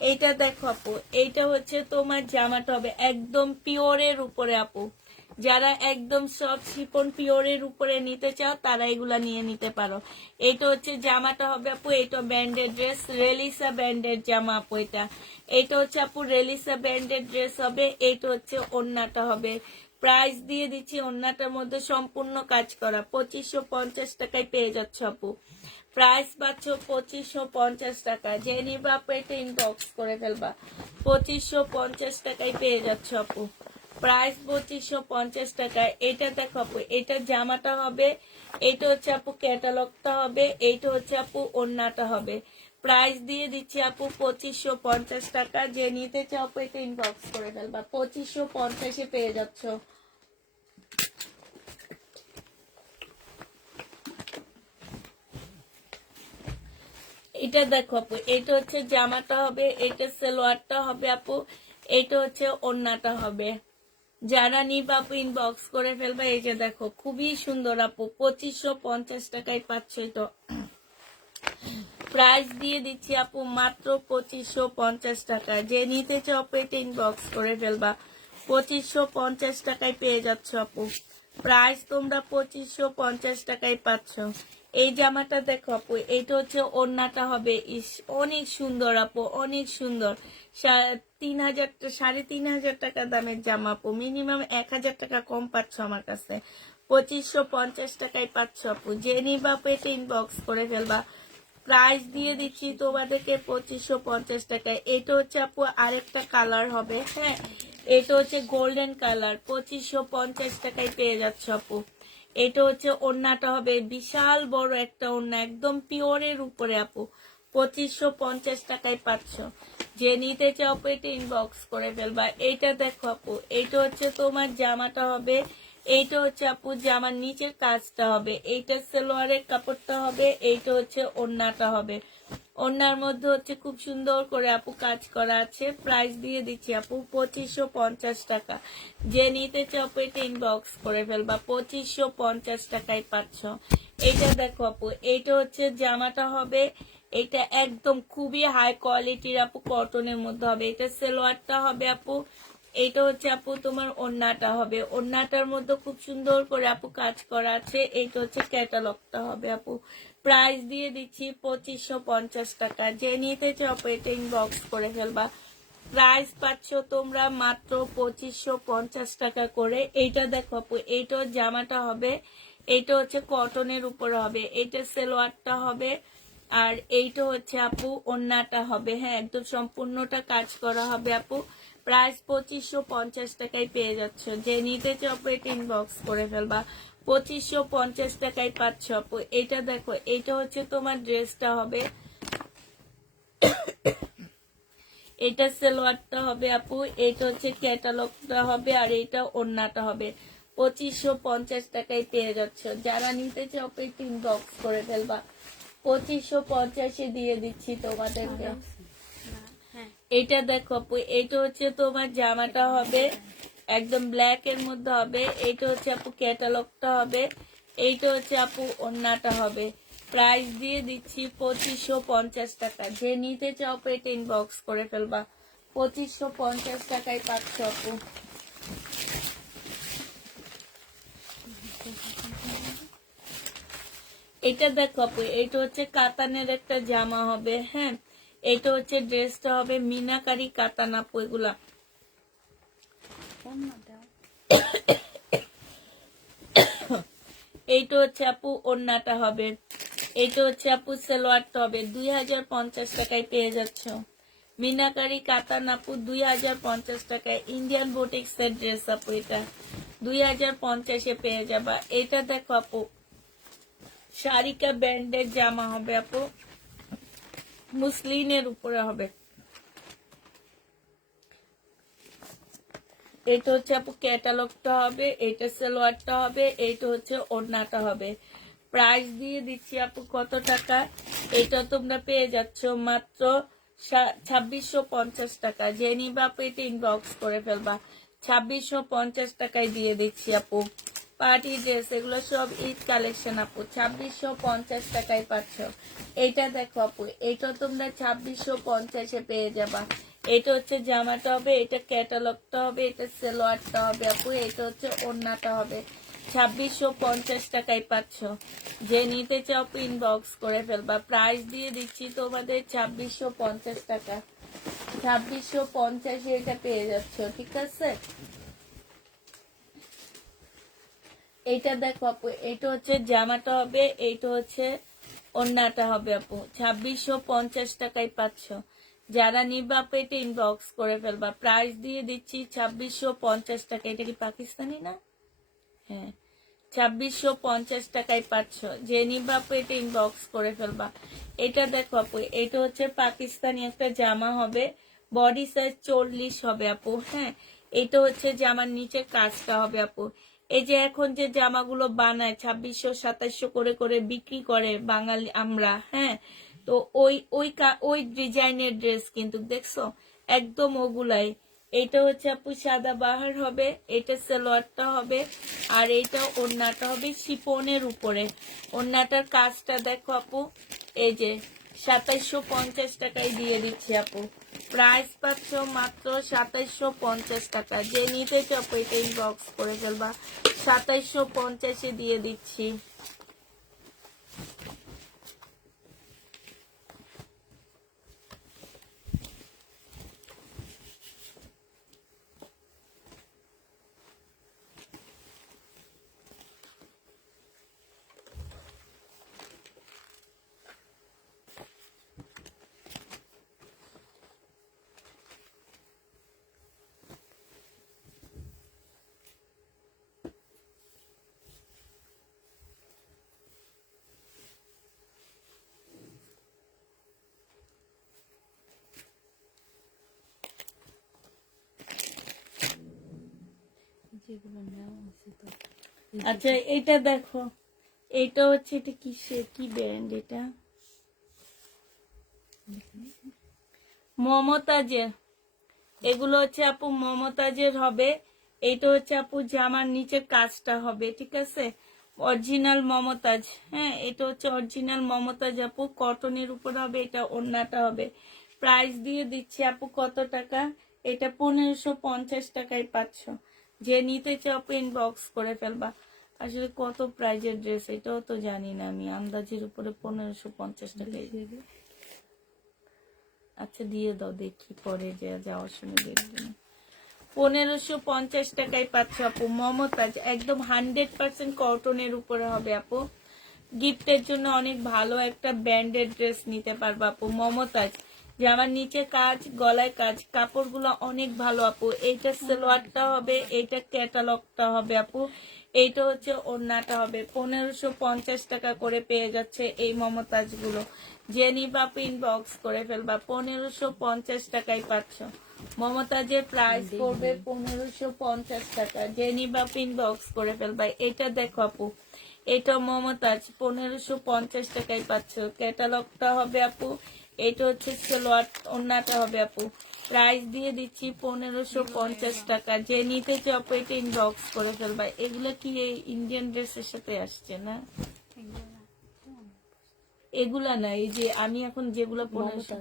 এইটা দেখো আপু, এইটা হচ্ছে তোমার জামাটা হবে একদম পিওরের উপরে আপু। যারা একদম সব শিপন পিওরের উপরে নিতে চাও তারা এগুলা নিয়ে নিতে পারো। এটা হচ্ছে জামাটা হবে আপু, এটা ব্যান্ডেড ড্রেস, রেলিসা ব্যান্ডেড জামা আপু। এটা হচ্ছে আপু রেলিসা ব্যান্ডেড ড্রেস হবে, এটা হচ্ছে ওড়নাটা হবে। প্রাইস দিয়ে দিচ্ছি, ওড়নাটার মধ্যে সম্পূর্ণ কাজ করা, 2550 টাকায় পেয়ে যাচ্ছ আপু। প্রাইস পাচ্ছ 2550 টাকা। যে নিবা আপু এটা ইনবক্স করে ফেলবা, 2550 টাকায় পেয়ে যাচ্ছ আপু। প্রাইস 2550 টাকায়। এটা দেখো আপু, এটা জামাটা হবে, এটা হচ্ছে আপু ক্যাটালগটা হবে, এইটা হচ্ছে আপু ওড়নাটা হবে। প্রাইস দিয়ে দিচ্ছি আপু 2550 টাকা। যে নিতে চাও আপু এটা ইনবক্স করে ফেলবা, 2550 পেয়ে যাচ্ছ। এটা দেখো আপু, এটা হচ্ছে জামাটা হবে, এটা সালোয়ারটা হবে আপু, এটা হচ্ছে ওড়নাটা হবে। যারা নিবা আপু ইনবক্স করে ফেলবা। এই যে দেখো, খুবই সুন্দর আপু, 2550 টাকায় পাচ্ছ। এটা প্রাইস দিয়ে দিচ্ছি আপু মাত্র 2550 টাকা। যে নিতে চাও আপু এটা ইনবক্স করে ফেলবা, 2550 টাকায় পেয়ে যাচ্ছ আপু। প্রাইস তোমরা 2550 টাকায় পাচ্ছ। এই জামাটা দেখো আপু, এটা হচ্ছে ওড়নাটা হবে, ইস অনেক সুন্দর আপু, অনেক সুন্দর। 3000 3500 টাকা দামের জামা আপু, মিনিমাম 1000 টাকা কম পাচ্ছ আমার কাছে, 2550 টাকায় পাচ্ছ আপু। যে নিবা আপু এটা ইনবক্স করে ফেলবা। প্রাইস দিয়ে দিচ্ছি তোমাদেরকে 2550 টাকায়। এটা হচ্ছে আপু আরেকটা কালার হবে, হ্যাঁ, এটা হচ্ছে গোল্ডেন কালার, 2550 টাকায় পেয়ে যাচ্ছ আপু। এটা হচ্ছে ওড়নাটা হবে, বিশাল বড় একটা ওড়না, একদম পিওরের উপরে আপু, 2550 টাকায় পাচ্ছ। যে নিতে চাও আপু এটা ইনবক্স করে ফেলবা। এইটা দেখো আপু, এইটা হচ্ছে তোমার জামাটা হবে, এইটা হচ্ছে আপু জামার নিচের কাজটা হবে, এইটা সালোয়ারের কাপড়টা হবে, এইটা হচ্ছে ওড়নাটা হবে। ওড়নার মধ্যে হচ্ছে খুব সুন্দর করে আপু কাজ করা আছে। প্রাইস দিয়ে দিচ্ছি আপু 2550 টাকা। যে নিতে চাও আপু এটা ইনবক্স করে ফেলবা, 2550 টাকায় পাচ্ছ। এইটা দেখো আপু, এইটা হচ্ছে জামাটা হবে, এটা একদম খুবই হাই কোয়ালিটির আপু, কটনের মধ্যে হবে। এটা সালোয়ারটা হবে আপু, এইটা হচ্ছে আপু তোমার ওড়নাটা হবে, ওড়নাটার মধ্যে খুব সুন্দর করে আপু কাজ করা আছে। এইটা হচ্ছে ক্যাটালগটা হবে আপু। প্রাইস দিয়ে দিচ্ছি 2550 টাকা। যে নিতে চাও আপু এটা ইনবক্স করে ফেলবা। প্রাইস পাচ্ছ তোমরা মাত্র 2550 টাকা করে। এইটা দেখো আপু, এইটা জামাটা হবে, এইটা হচ্ছে কটনের উপর হবে, এইটা সালোয়ারটা হবে, আর এইটা হচ্ছে আপু ওড়নাটা হবে। হ্যাঁ, একদম সম্পূর্ণটা কাজ করা হবে আপু। প্রাইস 2550 টাকায় পেয়ে যাচ্ছ। যে নিতে চাও আপু এটা ইনবক্স করে ফেলবা। 2550 টাকায় পাচ্ছ আপু। এটা দেখো, এইটা হচ্ছে তোমার ড্রেসটা হবে, এটা সালোয়ারটা হবে আপু, এটা হচ্ছে ক্যাটালগটা হবে, আর এটা ওড়নাটা হবে। 2550 টাকায় পেয়ে যাচ্ছ। যারা নিতে চাও এটা ইনবক্স করে ফেলবা। 2550 দিয়ে দিচ্ছি তোমাদেরকে। হ্যাঁ, এটা দেখো আপু, এটা হচ্ছে তোমার জামাটা হবে, একদম ব্ল্যাক এর মধ্যে হবে। এইটা হচ্ছে আপু ক্যাটালগটা হবে, এইটা হচ্ছে আপু ওড়নাটা হবে। প্রাইস দিয়ে দিচ্ছি 2550 টাকা। যে নিতে চাও আপু এটা ইনবক্স করে ফেলবা। 2550 টাকায় পাচ্ছ আপু। এটা দেখো আপু, এটা হচ্ছে কাতানের একটা জামা হবে। হ্যাঁ, এটা হচ্ছে ড্রেসটা হবে মিনাকারি কাতান আপু। এগুলা কোন না দাও। এইটা হচ্ছে আপু ওড়নাটা হবে, এইটা হচ্ছে আপু সালোয়ারটা হবে। 2050 টাকায় পেয়ে যাচ্ছ। মিনাকারি কাতান আপু 2050 টাকায়। ইন্ডিয়ান বুটিক্স এর ড্রেস আপু, এটা 2050-এ পেয়ে যাবা। এটা দেখো আপু, শারিকা ব্র্যান্ডের জামা হবে আপু, মুসলিনের উপরে হবে। এটা হচ্ছে আপু ক্যাটালগটা হবে, এটা সালোয়ারটা হবে, এইটা হচ্ছে ওড়নাটা হবে। প্রাইস দিয়ে দিচ্ছি আপু কত টাকা? এটা তোমরা পেয়ে যাচ্ছ মাত্র 2650 টাকা। যে নিবা আপু এটা ইনবক্স করে ফেলবা। 2650 টাকায় দিয়ে দিচ্ছি আপু। পার্টি ড্রেস এগুলো সব ঈদ কালেকশন আপু। 2650 টাকায় পাচ্ছ। এইটা দেখো আপু, এটা তোমরা 2650-এ পেয়ে যাবা। এটা হচ্ছে জামাটা হবে, এটা ক্যাটালগটা হবে, এটা সালোয়ারটা হবে আপু, এটা হচ্ছে ওড়নাটা হবে। 2650 টাকায় পাচ্ছ। যে নিতে চাও ইনবক্স করে ফেলবা। প্রাইস দিয়ে দিচ্ছি তোমাদের 2650 টাকা। 2650-এ এটা পেয়ে যাচ্ছ, ঠিক আছে? এইটা দেখো আপু, এইটা হচ্ছে জামাটা হবে, এইটা হচ্ছে ওড়নাটা হবে আপু। 2650 টাকায় পাচ্ছ। যারা নিবা আপু এটা ইনবক্স করে ফেলবা। প্রাইস দিয়ে দিচ্ছি 2650 টাকা। এটা কি পাকিস্তানি না? হ্যাঁ, 2650 টাকায় পাচ্ছ। যে নিবা আপু এটা ইনবক্স করে ফেলবা। এটা দেখো আপু, এটা হচ্ছে পাকিস্তানি একটা জামা হবে, বডি সাইজ 40 হবে আপু। হ্যাঁ, এটা হচ্ছে জামার নিচে কাজটা হবে আপু। এই যে এখন যে জামাগুলো বানায় 2600-2700 করে করে বিক্রি করে বাঙালি আমরা, হ্যাঁ, তো ওই ডিজাইনের ড্রেস কিন্তু দেখছো, একদম ওগুলাই। এটা হচ্ছে আপু সাদা বাহার হবে, এটা সালোয়ারটা হবে, আর এইটা ওড়নাটা হবে শিপনের উপরে। ওড়নাটার কাজটা দেখো আপু, এই যে 2750 টাকায় দিয়ে দিচ্ছি আপু। প্রাইস পাচ্ছ মাত্র 2750 টাকা। যে নিতে চাও এটা ইনবক্স করে ফেলবা। 2750-এ দিয়ে দিচ্ছি। যেগুলো নেওয়া আছে তো। আচ্ছা, এটা দেখো, এটা হচ্ছে, এটা কিসের, কি ব্র্যান্ড এটা? মমতাজের। এগুলো হচ্ছে আপু মমতাজের হবে। এটা হচ্ছে আপু জামার নিচে কাজটা হবে, ঠিক আছে? অরিজিনাল মমতাজ। হ্যাঁ, এটা হচ্ছে অরিজিনাল মমতাজ আপু, কটনের উপর হবে, এটা ওড়নাটা হবে। প্রাইস দিয়ে দিচ্ছি আপু কত টাকা? এটা 1550 টাকায় পাচ্ছ। যে নিতে চাও ইনবক্স করে ফেলবা। আসলে কত প্রাইজের ড্রেস এটাও তো জানি না আমি, আন্দাজের উপরে 1550 টাকায়। আচ্ছা দিয়ে দাও, দেখি পরে যে যাওয়ার সময় দেখবো। 1550 টাকায় পাচ্ছ আপু মমতাজ, একদম 100% কটনের উপরে হবে আপু। গিফটের জন্য অনেক ভালো একটা ব্র্যান্ডেড ড্রেস নিতে পারবো আপু মমতাজ। জামার নিচে কাজ, গলায় কাজ, কাপড়গুলো অনেক ভালো আপু। এইটা সালোয়ারটা হবে, এইটা ক্যাটালগটা হবে আপু, এইটা হচ্ছে ওড়নাটা হবে। 1550 টাকা করে পেয়ে যাচ্ছে এই মমতাজ গুলো। যে নিবা ইনবক্স করে ফেলবা। 1550 টাকায় পাচ্ছ। মমতাজের প্রাইস পড়বে 1550 টাকা। যে নিবা ইনবক্স করে ফেলবা। এটা দেখো আপু, এটা মমতাজ 1550 টাকায় পাচ্ছ। ক্যাটালগটা হবে আপু, এটা হচ্ছে সালোয়ার, ওড়নাটা হবে আপু। প্রাইস দিয়ে দিচ্ছি 1550 টাকা। যে নিতে চাও এটা ইনবক্স করে ফেলবা। এগুলো কি এই ইন্ডিয়ান ড্রেসের সাথে আসছে না? এগুলা না, এই যে আমি এখন যেগুলো 1500।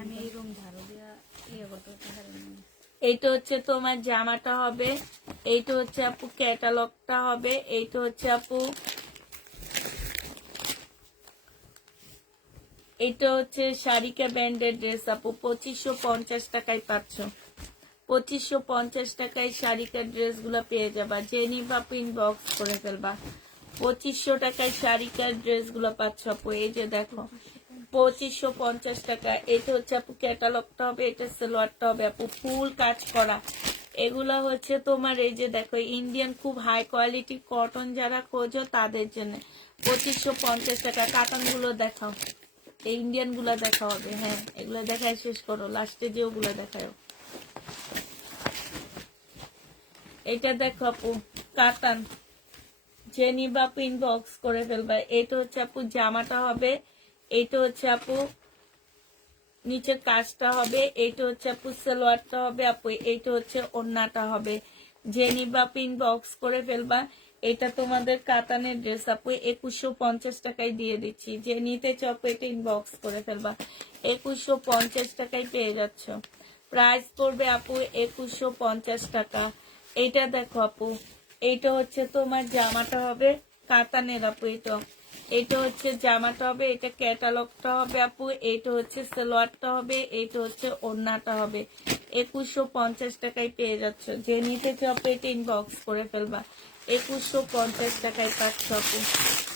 আমি এই রুম ঝাড়ু দিয়া ইয়ে করতে পারি। এইটা হচ্ছে তোমার জামাটা হবে, এইটা হচ্ছে আপু ক্যাটালগটা হবে, এইটা হচ্ছে আপু, এইটা হচ্ছে শারিকা ব্র্যান্ডের ড্রেস আপু। 2550 টাকায় পাচ্ছ। 2550 টাকায় শারিকার ড্রেস গুলা পেয়ে যাবা। যে নিবা ইনবক্স করে ফেলবা। 2500 টাকায় শারিকার ড্রেস গুলা পাচ্ছ আপু। এই যে দেখো 2550 টাকা। এটা হচ্ছে আপু ক্যাটালগটা হবে, এটা সালোয়ারটা হবে আপু, ফুল কাজ করা। এগুলা হচ্ছে তোমার এই যে দেখো ইন্ডিয়ান খুব হাই কোয়ালিটি কটন যারা খোঁজো তাদের জন্য 2550 টাকা। কাতান গুলো দেখাও, এই ইন্ডিয়ান গুলা দেখা হবে। হ্যাঁ এগুলা দেখায় শেষ করো, লাস্টে যে ওগুলা দেখায়। এটা দেখো আপু কাতান। যে নিবা ইনবক্স করে ফেলবা। এটা হচ্ছে আপু জামাটা হবে, এইটা হচ্ছে আপু নিচে কাজটা হবে, এইটা হচ্ছে আপু সালোয়ারটা হবে আপু, এইটা হচ্ছে ওড়নাটা হবে। যে নিবা ইনবক্স করে ফেলবা। এটা তোমাদের কাতানের ড্রেস আপু 2150 টাকায় দিয়ে দিচ্ছি। যে নিতে চাও এটা ইনবক্স করে ফেলবা। 2150 টাকায় পেয়ে যাচ্ছ। প্রাইস পড়বে আপু 2150 টাকা। এইটা দেখো আপু, এইটা হচ্ছে তোমার জামাটা হবে কাতানের আপু। এটা হচ্ছে জামাটা হবে, এটা ক্যাটালগটা হবে আপু, এইটা হচ্ছে সালোয়ারটা হবে, এইটা হচ্ছে ওড়নাটা হবে। 2150 টাকায় পেয়ে যাচ্ছ। যে নিতে চাও এটা ইনবক্স করে ফেলবা। 2150 টাকায় পাচ্ছ আপু।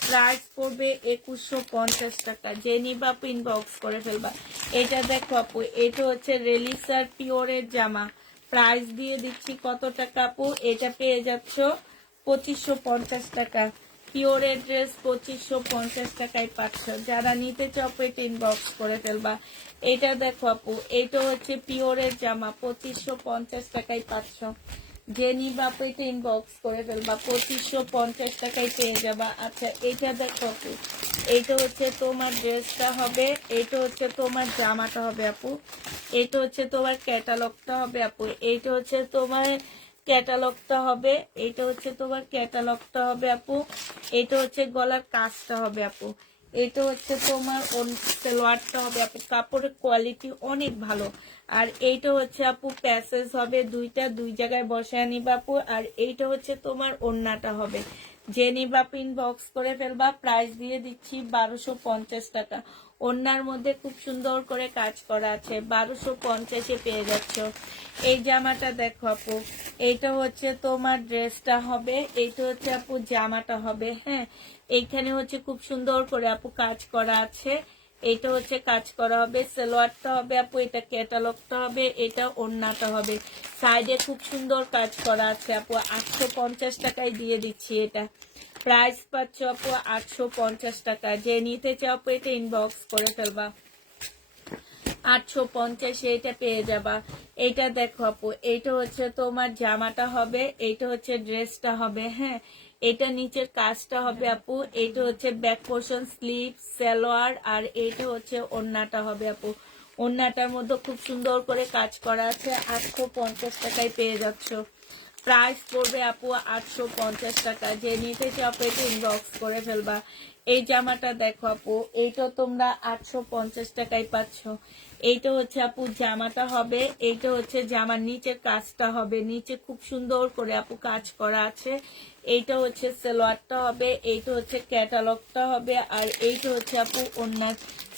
প্রাইস পড়বে 2150 টাকা। যে নিবা আপু ইনবক্স করে ফেলবা। এটা দেখো আপু, এটা হচ্ছে রেলিসার পিওরের জামা। প্রাইস দিয়ে দিচ্ছি কত টাকা আপু? এটা পেয়ে যাচ্ছ 2550 টাকা। পিওরের ড্রেস 2550 টাকায় পাচ্ছ। যারা নিতে চাও এটা ইনবক্স করে ফেলবা। এটা দেখো আপু, এটা হচ্ছে পিওরের জামা 2550 টাকায় পাচ্ছ। যে নিবা আপু এটা ইনবক্স করে ফেলবা। 2550 টাকায় পেয়ে যাবা। আচ্ছা এটা দেখো আপু, এইটা হচ্ছে তোমার ড্রেসটা হবে, এইটা হচ্ছে তোমার জামাটা হবে আপু, এইটা হচ্ছে তোমার ক্যাটালগটা হবে আপু, এইটা হচ্ছে তোমার ক্যাটালগটা হবে, এইটা হচ্ছে তোমার ক্যাটালগটা হবে আপু, এইটা হচ্ছে গলার কাজটা হবে আপু, এটা হচ্ছে তোমার সালোয়ারটা হবে আপু। কাপড়ের কোয়ালিটি অনেক ভালো। আর এইটা হচ্ছে আপু প্যাসেজ হবে, দুইটা দুই জায়গায় বসায় নিবা আপু। আর এইটা হচ্ছে তোমার ওড়নাটা হবে। যে নিবা ইনবক্স করে ফেলবা। প্রাইস দিয়ে দিচ্ছি 1250 টাকা। ওড়নার মধ্যে খুব সুন্দর করে কাজ করা আছে, 1250-এ পেয়ে যাচ্ছ। এই জামাটা দেখো আপু, এইটা হচ্ছে তোমার ড্রেসটা হবে, এইটা হচ্ছে আপু জামাটা হবে। হ্যাঁ এইখানে হচ্ছে খুব সুন্দর করে আপু কাজ করা আছে, এটা হচ্ছে কাজ করা হবে, সালোয়ারটা হবে আপু, এটা ক্যাটালগটা হবে, এটা ওড়নাটা হবে। সাইডে খুব সুন্দর কাজ করা আছে আপু। 850 টাকায় দিয়ে দিচ্ছি এটা। প্রাইস পাচ্ছ আপু 850 টাকা। যে নিতে চাও আপু এটা ইনবক্স করে ফেলবা। 850 এটা পেয়ে যাবা। এটা দেখো আপু, এইটা হচ্ছে তোমার জামাটা হবে, এইটা হচ্ছে ড্রেসটা হবে। হ্যাঁ এটা নিচের কাজটা হবে আপু, এইটা হচ্ছে ব্যাক পোর্শন, স্লিভ, সালোয়ার, আর এইটা হচ্ছে ওড়নাটা হবে আপু। ওড়নাটার মধ্যে খুব সুন্দর করে কাজ করা আছে। 850 টাকায় পেয়ে যাচ্ছ। প্রাইস পড়বে আপু 850 টাকা। যে নিতে চাও পেটে ইনবক্স করে ফেলবা। এই জামাটা দেখো আপু, এইটা তোমরা 850 টাকায় পাচ্ছ। এইটা হচ্ছে আপু জামাটা হবে, এইটা হচ্ছে জামার নিচের কাজটা হবে, নিচে খুব সুন্দর করে আপু কাজ করা আছে। এইটা হচ্ছে সালোয়ারটা হবে, এইটা হচ্ছে ক্যাটালগটা হবে, আর এইটা হচ্ছে আপু অন্য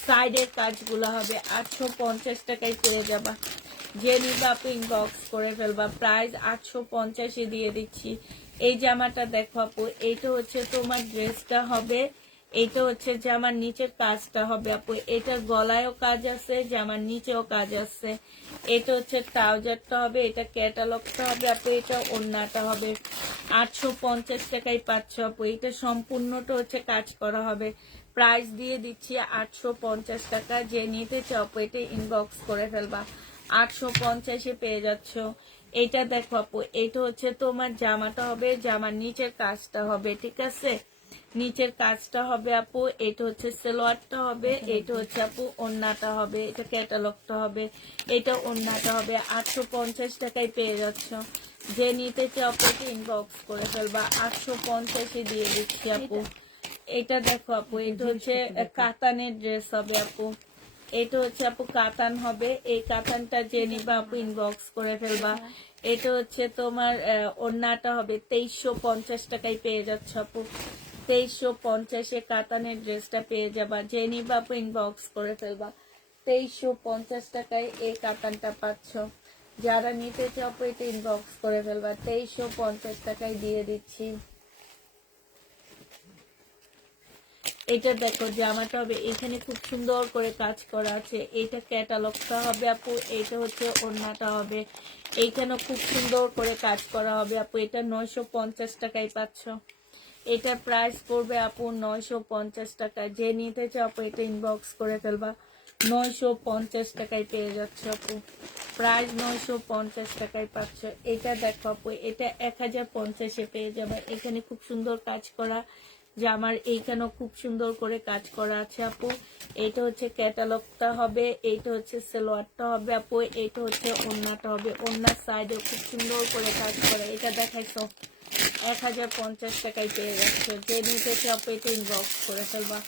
সাইডের কাজগুলো হবে। 850 টাকায় পেয়ে যাবা। যে নিবা আপু ইনবক্স করে ফেলবা। প্রাইস 850 দিয়ে দিচ্ছি। এই জামাটা দেখো আপু, এইটা হচ্ছে তোমার ড্রেসটা হবে, এইটা হচ্ছে জামার নিচের কাজটা হবে আপু। এটার গলায়ও কাজ আছে, জামার নিচেও কাজ আছে। এটা হচ্ছে ট্রাউজারটা হবে, এটা ক্যাটালগটা হবে আপু, এটা ওড়নাটা হবে। 850 টাকায় পাচ্ছ আপু। এটা সম্পূর্ণটা হচ্ছে কাজ করা হবে। প্রাইস দিয়ে দিচ্ছি 850 টাকা। যে নিতে চাও আপু এটা ইনবক্স করে ফেলবা। 850 পেয়ে যাচ্ছ। এটা দেখো আপু, এটা হচ্ছে তোমার জামাটা হবে, জামার নিচের কাজটা হবে, ঠিক আছে? নিচের কাজটা হবে আপু, এটা হচ্ছে সালোয়ারটা হবে, এটা হচ্ছে আপু ওড়নাটা হবে, এটা ক্যাটালগটা হবে, এটা ওড়নাটা হবে। 850 টাকায় পেয়ে যাচ্ছ। যে নিতে চাও আপু ইনবক্স করে ফেলবা। 850 দিয়ে দিচ্ছি আপু। এটা দেখো আপু, এটা হচ্ছে কাতানের ড্রেস হবে আপু। এটা হচ্ছে আপু কাতান হবে, এই কাতানটা যে নিবা আপু ইনবক্স করে ফেলবা। এটা হচ্ছে তোমার ওড়নাটা হবে, 2350 টাকায় পেয়ে যাচ্ছে আপু। 2350 কাতানের ড্রেসটা পেয়ে যাবা। যে নিবা আপু ইনবক্স করে ফেলবা। 2350 টাকায় এই কাতানটা পাচ্ছ। যারা নিতে চাও আপু এটা ইনবক্স করে ফেলবা। 2350 টাকায় দিয়ে দিচ্ছি। এটা দেখো জামাটা হবে, এখানে খুব সুন্দর করে কাজ করা আছে। এটা ক্যাটালগটা হবে আপু, এটা হচ্ছে ওড়নাটা হবে, এইখানেও খুব সুন্দর করে কাজ করা হবে আপু। এটা 950 টাকায় পাচ্ছ। এটার প্রাইস পড়বে আপু 950 টাকা। যে নিতে চাও আপু এটা ইনবক্স করে ফেলবা। 950 টাকায় পেয়ে যাচ্ছে আপু। প্রাইস 950 টাকায় পাচ্ছ। এটা দেখো আপু, এটা 1050 পেয়ে যাবে। এখানে খুব সুন্দর কাজ করা জামার, এইখানেও খুব সুন্দর করে কাজ করা আছে আপু। এইটা হচ্ছে ক্যাটালগটা হবে, এইটা হচ্ছে সালোয়ারটা হবে আপু, এইটা হচ্ছে ওড়নাটা হবে, ওড়নার সাইডে খুব সুন্দর করে কাজ করা। এটা দেখাইছো 1050 টাকায় পেয়ে যাচ্ছে। যে নিতে চাও আপু এটা ইনবক্স করে ফেলবা।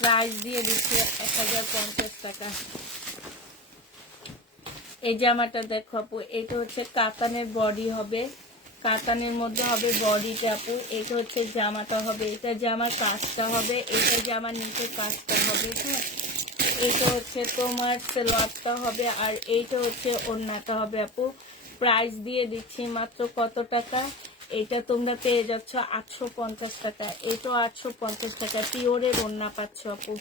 প্রাইস দিয়ে দিচ্ছে 1050 টাকা। এই জামাটা দেখো আপু, এটা হচ্ছে কাতানের বডি হবে, কাতানের মধ্যে হবে বডিটা আপু। এটা হচ্ছে জামাটা হবে, এটা জামার কাজটা হবে, এটা জামার নিচে কাজটা হবে, হ্যাঁ। এটা হচ্ছে তোমার সালোয়ারটা হবে, আর এইটা হচ্ছে ওড়নাটা হবে আপু। প্রাইস দিয়ে দিচ্ছি মাত্র কত টাকা? এটা তোমরা পেয়ে যাচ্ছ 850 টাকা। এটাও 850 টাকা, পিওরের ওড়না পাচ্ছ আপু।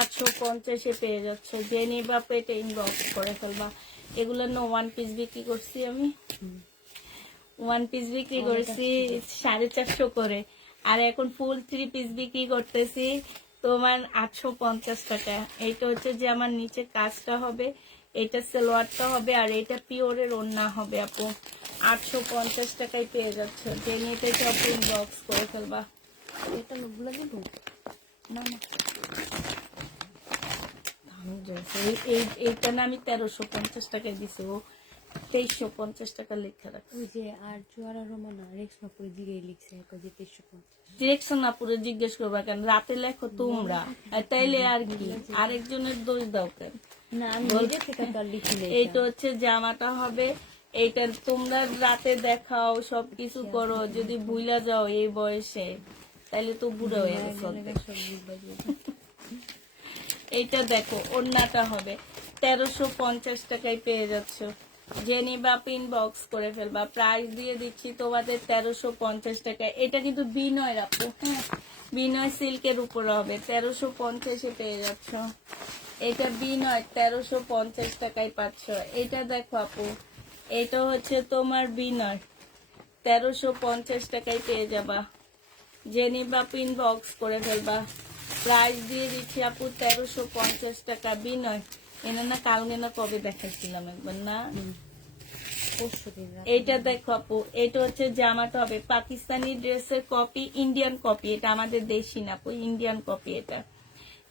850 পেয়ে যাচ্ছ। যে নিবা আপু এটা ইনবক্স করে ফেলবা। এগুলো না ওয়ান পিস বিক্রি করছি আমি, ওয়ান পিস বিক্রি করছি 450 করে, আর এখন ফুল 3 পিস বিক্রি করতেছি তোমার 850 টাকা। এইটা হচ্ছে যে আমার নিচে কাজটা হবে, এটা সালোয়ারটা হবে, আর এটা পিওরের ওড়না হবে আপু। 850 টাকায় পেয়ে যাচ্ছে। যে নিতে চাও ইনবক্স করে ফেলবা। এটা লোকগুলো দিব না না এইটা না আমি 1350 টাকায় দিছি, ও 2350 টাকা লেখা রাখছে। ওই যে আর জোয়ারা রোমানা রেক্সমাপুরে দিকে লিখছে যে 2350। ডিরেকশন আপুরে জিজ্ঞেস করবা কেন? রাতে লেখো তোমরা, আর তাইলে আর কি আরেকজনের দোষ দাও কেন? না আমি নিজে থেকে তো আর লিখি নাই। এইটা হচ্ছে জামাটা হবে, এইটা তোমরা রাতে দেখাও সবকিছু করো, যদি ভুলা যাও এই বয়সে তাইলে তো বুড়ো হয়ে গেছে। এইটা দেখো ওড়নাটা হবে, 1350 টাকায় পেয়ে যাচ্ছ। যে নিবা ইনবক্স করে ফেলবা। প্রাইস দিয়ে দিচ্ছি তোমাদের 1350 টাকা। এটা কিন্তু বিনয় আপু, হ্যাঁ, বিনয় সিল্কের উপরে হবে, 1350 পেয়ে যাচ্ছ। এটা বিনয় 1350 টাকায় পাচ্ছ। এটা দেখো আপু, এটা হচ্ছে তোমার বিনয় 1350 টাকায় পেয়ে যাবা। যে নিবা ইনবক্স করে ফেলবা। প্রাইস দিয়ে দিচ্ছি আপু 1350 টাকা। বিনয় এনে না কালকে না কবে দেখাইছিলাম একবার না, এটা দেখো আপু, এটা হচ্ছে জামাটা হবে পাকিস্তানি ড্রেসের কপি, ইন্ডিয়ান কপি, এটা আমাদের দেশি না আপু, ইন্ডিয়ান কপি।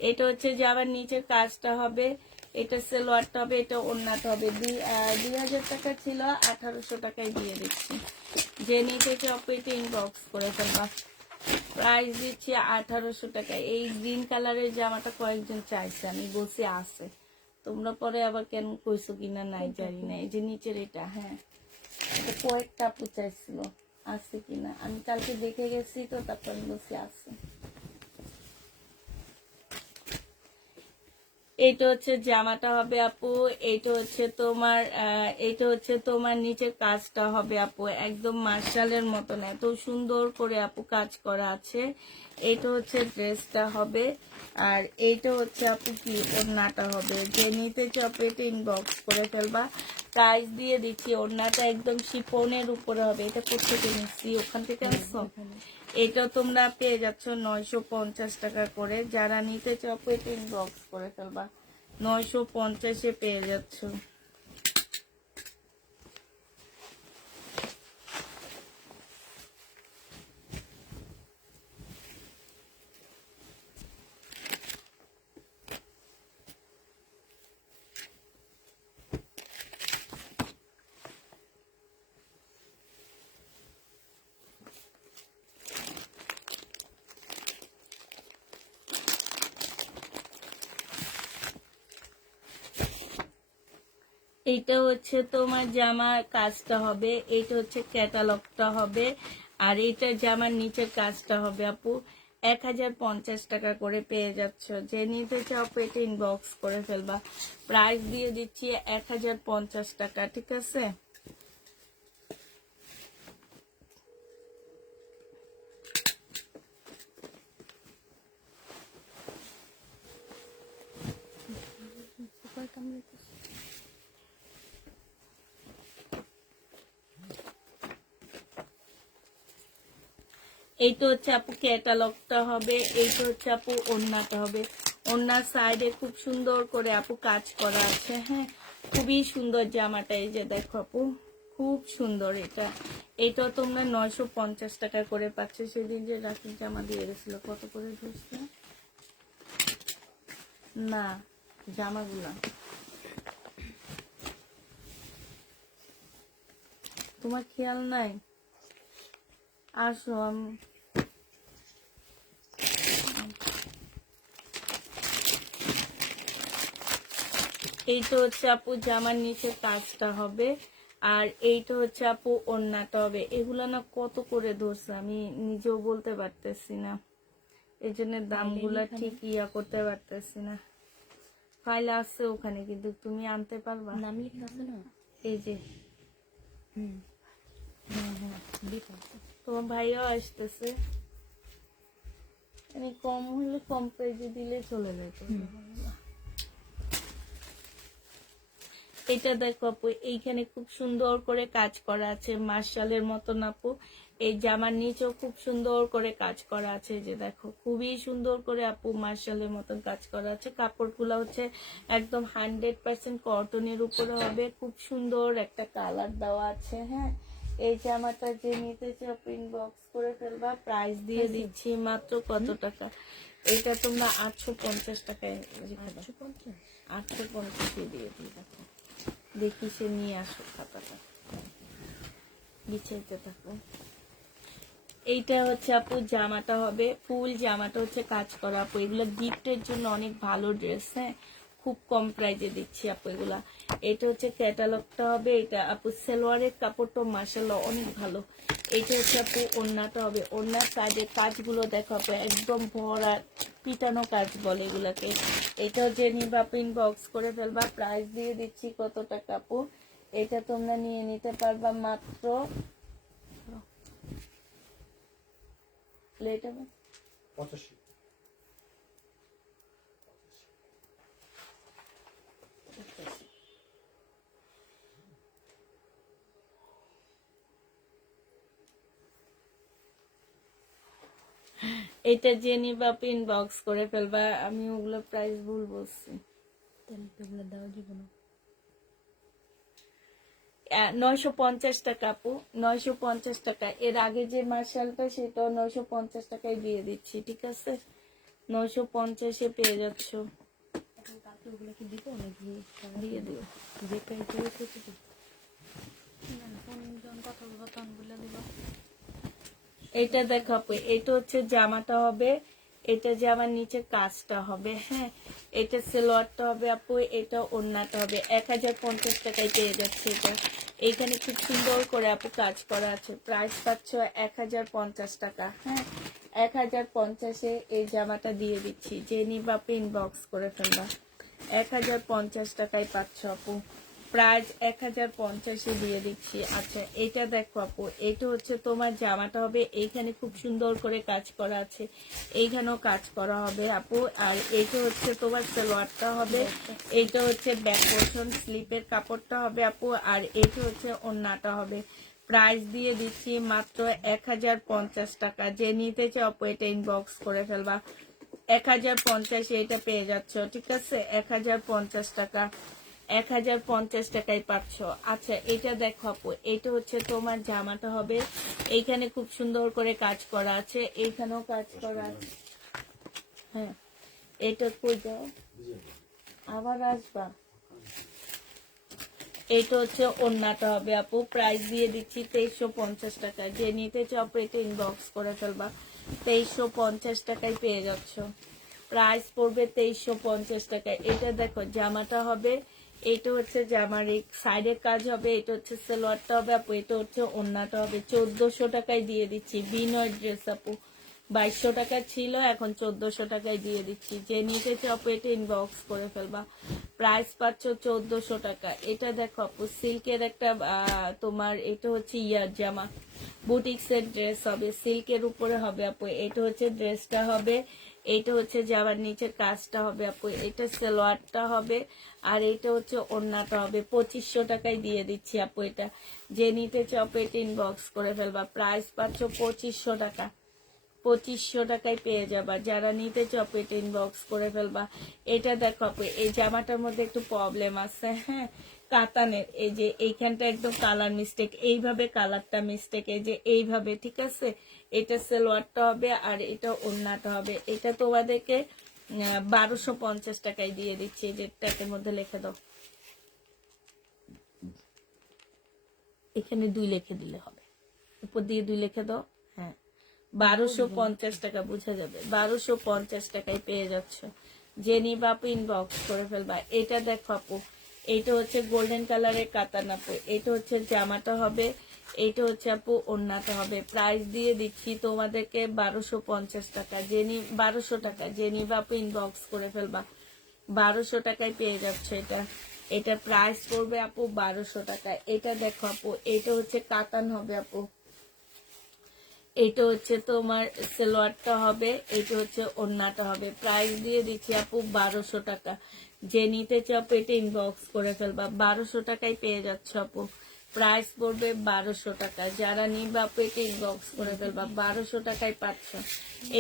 এটা হচ্ছে জামার নিচের কাজটা হবে, এটা সালোয়ারটা হবে, এটা ওড়নাটা হবে। 2000 টাকা ছিল, 1800 টাকায় দিয়ে দিচ্ছি। যে নিতে চাও পেটে ইনবক্স করে ফেলবা। প্রাইস দিচ্ছি 1800 টাকা। এই গ্রিন কালারের জামাটা কয়েকজন চাইছে, আমি বলছি আছে, তোমরা পরে আবার কেন কইছো কিনা নাই জানি না। এই যে নিচের এটা, হ্যাঁ এটা কয়েকটা আপু চাইছিল, আছে কিনা আমি কালকে দেখে গেছি তো, তারপর আমি বলছি আছে। এইটা হচ্ছে জামাটা হবে আপু, এইটা হচ্ছে তোমার এইটা হচ্ছে তোমার নিচের কাজটা হবে আপু, একদম মার্শালের মতন এত সুন্দর করে আপু কাজ করা আছে। এইটা হচ্ছে ড্রেসটা হবে, আর এইটা হচ্ছে আপু কি ওড়নাটা হবে। যে নিতে চাও পেটে ইনবক্স করে ফেলবা। প্রাইস দিয়ে দিচ্ছি, ওড়নাটা একদম শিফনের উপরে হবে। এটা কোথেকে নিচ্ছি, ওখান থেকে আনছো? এটা তোমরা পেয়ে যাচ্ছ 950 টাকা করে। যারা নিতে চাও পেটে ইনবক্স করে ফেলবা, 950-এ পেয়ে যাচ্ছ। এইটা হচ্ছে তোমার জামার কাজটা হবে, এইটা হচ্ছে ক্যাটালগটা হবে, আর এইটা জামার নিচের কাজটা হবে আপু। 1050 টাকা করে পেয়ে যাচ্ছ। যে নিতে চাও পেটে ইনবক্স করে ফেলবা। প্রাইস দিয়ে দিচ্ছি 1050 টাকা, ঠিক আছে? এইটা হচ্ছে আপু ক্যাটালগটা হবে, এইটা হচ্ছে আপু ওড়নাটা হবে। ওড়নার সাইডে খুব সুন্দর করে আপু কাজ করা আছে, হ্যাঁ খুবই সুন্দর জামাটা। এই যে দেখো আপু, খুব সুন্দর এটা। এটা তোমরা 950 টাকা করে পাচ্ছ। সেদিন যে রাখির জামা দিয়ে গেছিল কত করে ধরছে না জামাগুলা, তোমার খেয়াল নাই? আসো আমি এইটা হচ্ছে আপু জামার নিচে কাজটা হবে, আর এইটা হচ্ছে আপু ওড়নাটা হবে। এগুলা না কত করে ধরছে আমি নিজেও বলতে পারতেছি না, এই জন্য দামগুলা ঠিক ইয়া করতে পারতেছি না। ফাইল আছে ওখানে, কিন্তু তুমি আনতে পারবা? নাম লেখা আছে না? এই যে তোমার ভাইয়াও আসতেছে, মানে কম হলে কম প্রাইজে দিলে চলে যেত। এটা দেখো আপু, এইখানে খুব সুন্দর করে কাজ করা আছে মার্শালের মতন আপু। এই জামার নিচেও খুব সুন্দর করে কাজ করা আছে, যে দেখো খুবই সুন্দর করে আপু মার্শালের মতন কাজ করা আছে। কাপড়গুলো হচ্ছে একদম 100% কটনের উপরে হবে, খুব সুন্দর একটা কালার দেওয়া আছে, হ্যাঁ। এই জামাটা যে নিতে চাও ইনবক্স করে ফেলবা। প্রাইস দিয়ে দিচ্ছি মাত্র কত টাকা, এটা তোমরা 850 টাকায়। 850 দিয়ে দিই। দেখো দেখি সে নিয়ে আসো খাতাটা, বিছাইতে থাকো। এইটা হচ্ছে আপু জামাটা হবে, ফুল জামাটা হচ্ছে কাজ করা আপু। এগুলো গিফটের জন্য অনেক ভালো ড্রেস, হ্যাঁ খুব কম প্রাইজে দিচ্ছি আপু এগুলা। এটা হচ্ছে ক্যাটালগটা হবে। এটা আপু সালোয়ারের কাপড়টা মাশাআল্লাহ অনেক ভালো। এইটা হচ্ছে আপু ওড়নাটা হবে। ওড়নার সাইডের কাজগুলো দেখো আপু, একদম ভরা পিটানো কাজ বলে এগুলাকে। এটা যে নিবা আপু ইনবক্স করে ফেলবা। প্রাইস দিয়ে দিচ্ছি কত টাকা আপু, এটা তোমরা নিয়ে নিতে পারবা মাত্র লেট হবে 85। এটা যে নিবা ইনবক্স করে ফেলবা। আমি ওগুলো প্রাইস ভুল বলছি। তাহলে তো ওগুলো দেওয়া যাবে না। 950 টাকা আপু, 950 টাকা। এর আগে যে মার্শালটা সেটাও 950 টাকায় দিয়ে দিচ্ছি, ঠিক আছে? 950-এ পেয়ে যাচ্ছ। এখন কালকে ওগুলো কি দিব নাকি দিয়ে দিও। যে প্রাইস দেবে সেটা দিব? ফোন কথা বলে দিবা। এটা দেখো আপু, এটা হচ্ছে জামাটা হবে, এটা জামার নিচে কাজটা হবে, হ্যাঁ এটা সালোয়ারটা হবে আপু, এটা ওড়নাটা হবে। 1050 টাকায় পেয়ে যাচ্ছে এটা। এইখানে খুব সুন্দর করে আপু কাজ করা আছে। প্রাইস পাচ্ছ 1050 টাকা, হ্যাঁ 1050-এ এই জামাটা দিয়ে দিচ্ছি। যে নিবা আপু ইনবক্স করে ফেলবা। 1050 টাকায় পাচ্ছ আপু, প্রাইস 1050-এ দিয়ে দিচ্ছি। আচ্ছা এটা দেখো আপু, এটা হচ্ছে তোমার জামাটা হবে, এইখানে খুব সুন্দর করে কাজ করা আছে, এইখানেও কাজ করা হবে আপু। আর এটা হচ্ছে তোমার সালোয়ারটা হবে, এইটা হচ্ছে ব্যাক পোর্শন স্লিপের কাপড়টা হবে আপু, আর এটা হচ্ছে ওড়নাটা হবে। প্রাইস দিয়ে দিচ্ছি মাত্র 1050 টাকা। যে নিতে চাও আপু এটা ইনবক্স করে ফেলবা। 1050-এ এটা পেয়ে যাচ্ছ, ঠিক আছে 1050 টাকা। 1050 টাকায় পাচ্ছ। আচ্ছা এটা দেখো আপু, এটা হচ্ছে তোমার জামাটা হবে, এইখানে খুব সুন্দর করে কাজ করা আছে, এইখানেও কাজ করা আছে, হ্যাঁ এটা কই যাও আবার আসবা। এটা হচ্ছে ওড়নাটা হবে আপু, প্রাইস দিয়ে দিচ্ছি 2350 টাকা। যে নিতে চাও আপু এটা ইনবক্স করে ফেলবা। 2350 টাকায় পেয়ে যাচ্ছ, প্রাইস পড়বে 2350 টাকা। এটা দেখো জামাটা হবে, এটা হচ্ছে জামার এই সাইডের কাজ হবে, এটা হচ্ছে সালোয়ারটা হবে আপু, এটা হচ্ছে ওড়নাটা হবে। 1400 টাকায় দিয়ে দিচ্ছি। বিনয় ড্রেস আপু 2200 টাকা ছিল, এখন 1400 টাকায় দিয়ে দিচ্ছি। যে নিতে চাও আপু এটা ইনবক্স করে ফেলবা। প্রাইস পাচ্ছ 1400 টাকা। এটা দেখো আপু সিল্কের একটা তোমার এটা হচ্ছে ইয়ার জামা, বুটিক্সের ড্রেস হবে, সিল্কের উপরে হবে আপু। এটা হচ্ছে ড্রেসটা হবে, এইটা হচ্ছে জামার নিচে কাজটা হবে আপু, এটা সালোয়ারটা হবে, আর এটা হচ্ছে ওড়নাটা হবে। 2500 টাকায় দিয়ে দিচ্ছি আপু এটা। যে নিতে চাও আপু এটা ইনবক্স করে ফেলবা। প্রাইস পাচ্ছ 2500 টাকা। 2500 টাকায় পেয়ে যাবা। যারা নিতে চাও আপু এটা ইনবক্স করে ফেলবা। এটা দেখো আপু, এই জামাটার মধ্যে একটু প্রবলেম আছে, হ্যাঁ কাতানের, এই যে এইখানটা একদম কালার মিস্টেক, এইভাবে কালারটা মিস্টেক, এই যে এইভাবে, ঠিক আছে। এটা সালোয়ারটা হবে, আর এটা ওড়নাটা হবে। এটা তোমাদেরকে 1250 টাকায় দিয়ে দিচ্ছি। এই যে ট্যাগের মধ্যে লিখে দাও, এখানে 2 লিখে দিলে হবে, উপর দিয়ে 2 লিখে দাও, হ্যাঁ 1250 টাকা, বুঝা যাবে। 1250 টাকায় পেয়ে যাচ্ছ। যে নিবা আপু ইনবক্স করে ফেলবা। এটা দেখো আপু, এইটা হচ্ছে গোল্ডেন কালারের কাতান আপু, এটা হচ্ছে জামাটা হবে, এইটা হচ্ছে আপু ওড়নাটা হবে। প্রাইস দিয়ে দিচ্ছি তোমাদেরকে 1250 টাকা। 1200 টাকা। যে নিবা আপু ইনবক্স করে ফেলবা। 1200 টাকায় পেয়ে যাচ্ছে এটা। এটা প্রাইস পড়বে আপু 1200 টাকা। এটা দেখো আপু, এটা হচ্ছে কাতান হবে আপু, এটা হচ্ছে তোমার সালোয়ারটা হবে, এটা হচ্ছে ওড়নাটা হবে। প্রাইস দিয়ে দিচ্ছি আপু 1200 টাকা। যে নিতে চাও আপু এটা ইনবক্স করে ফেলবা। 1200 টাকায় পেয়ে যাচ্ছে আপু। প্রাইস পড়বে 1200 টাকা। যারা নিবা আপু এটা ইনবক্স করে ফেলবা। 1200 টাকায় পাচ্ছ।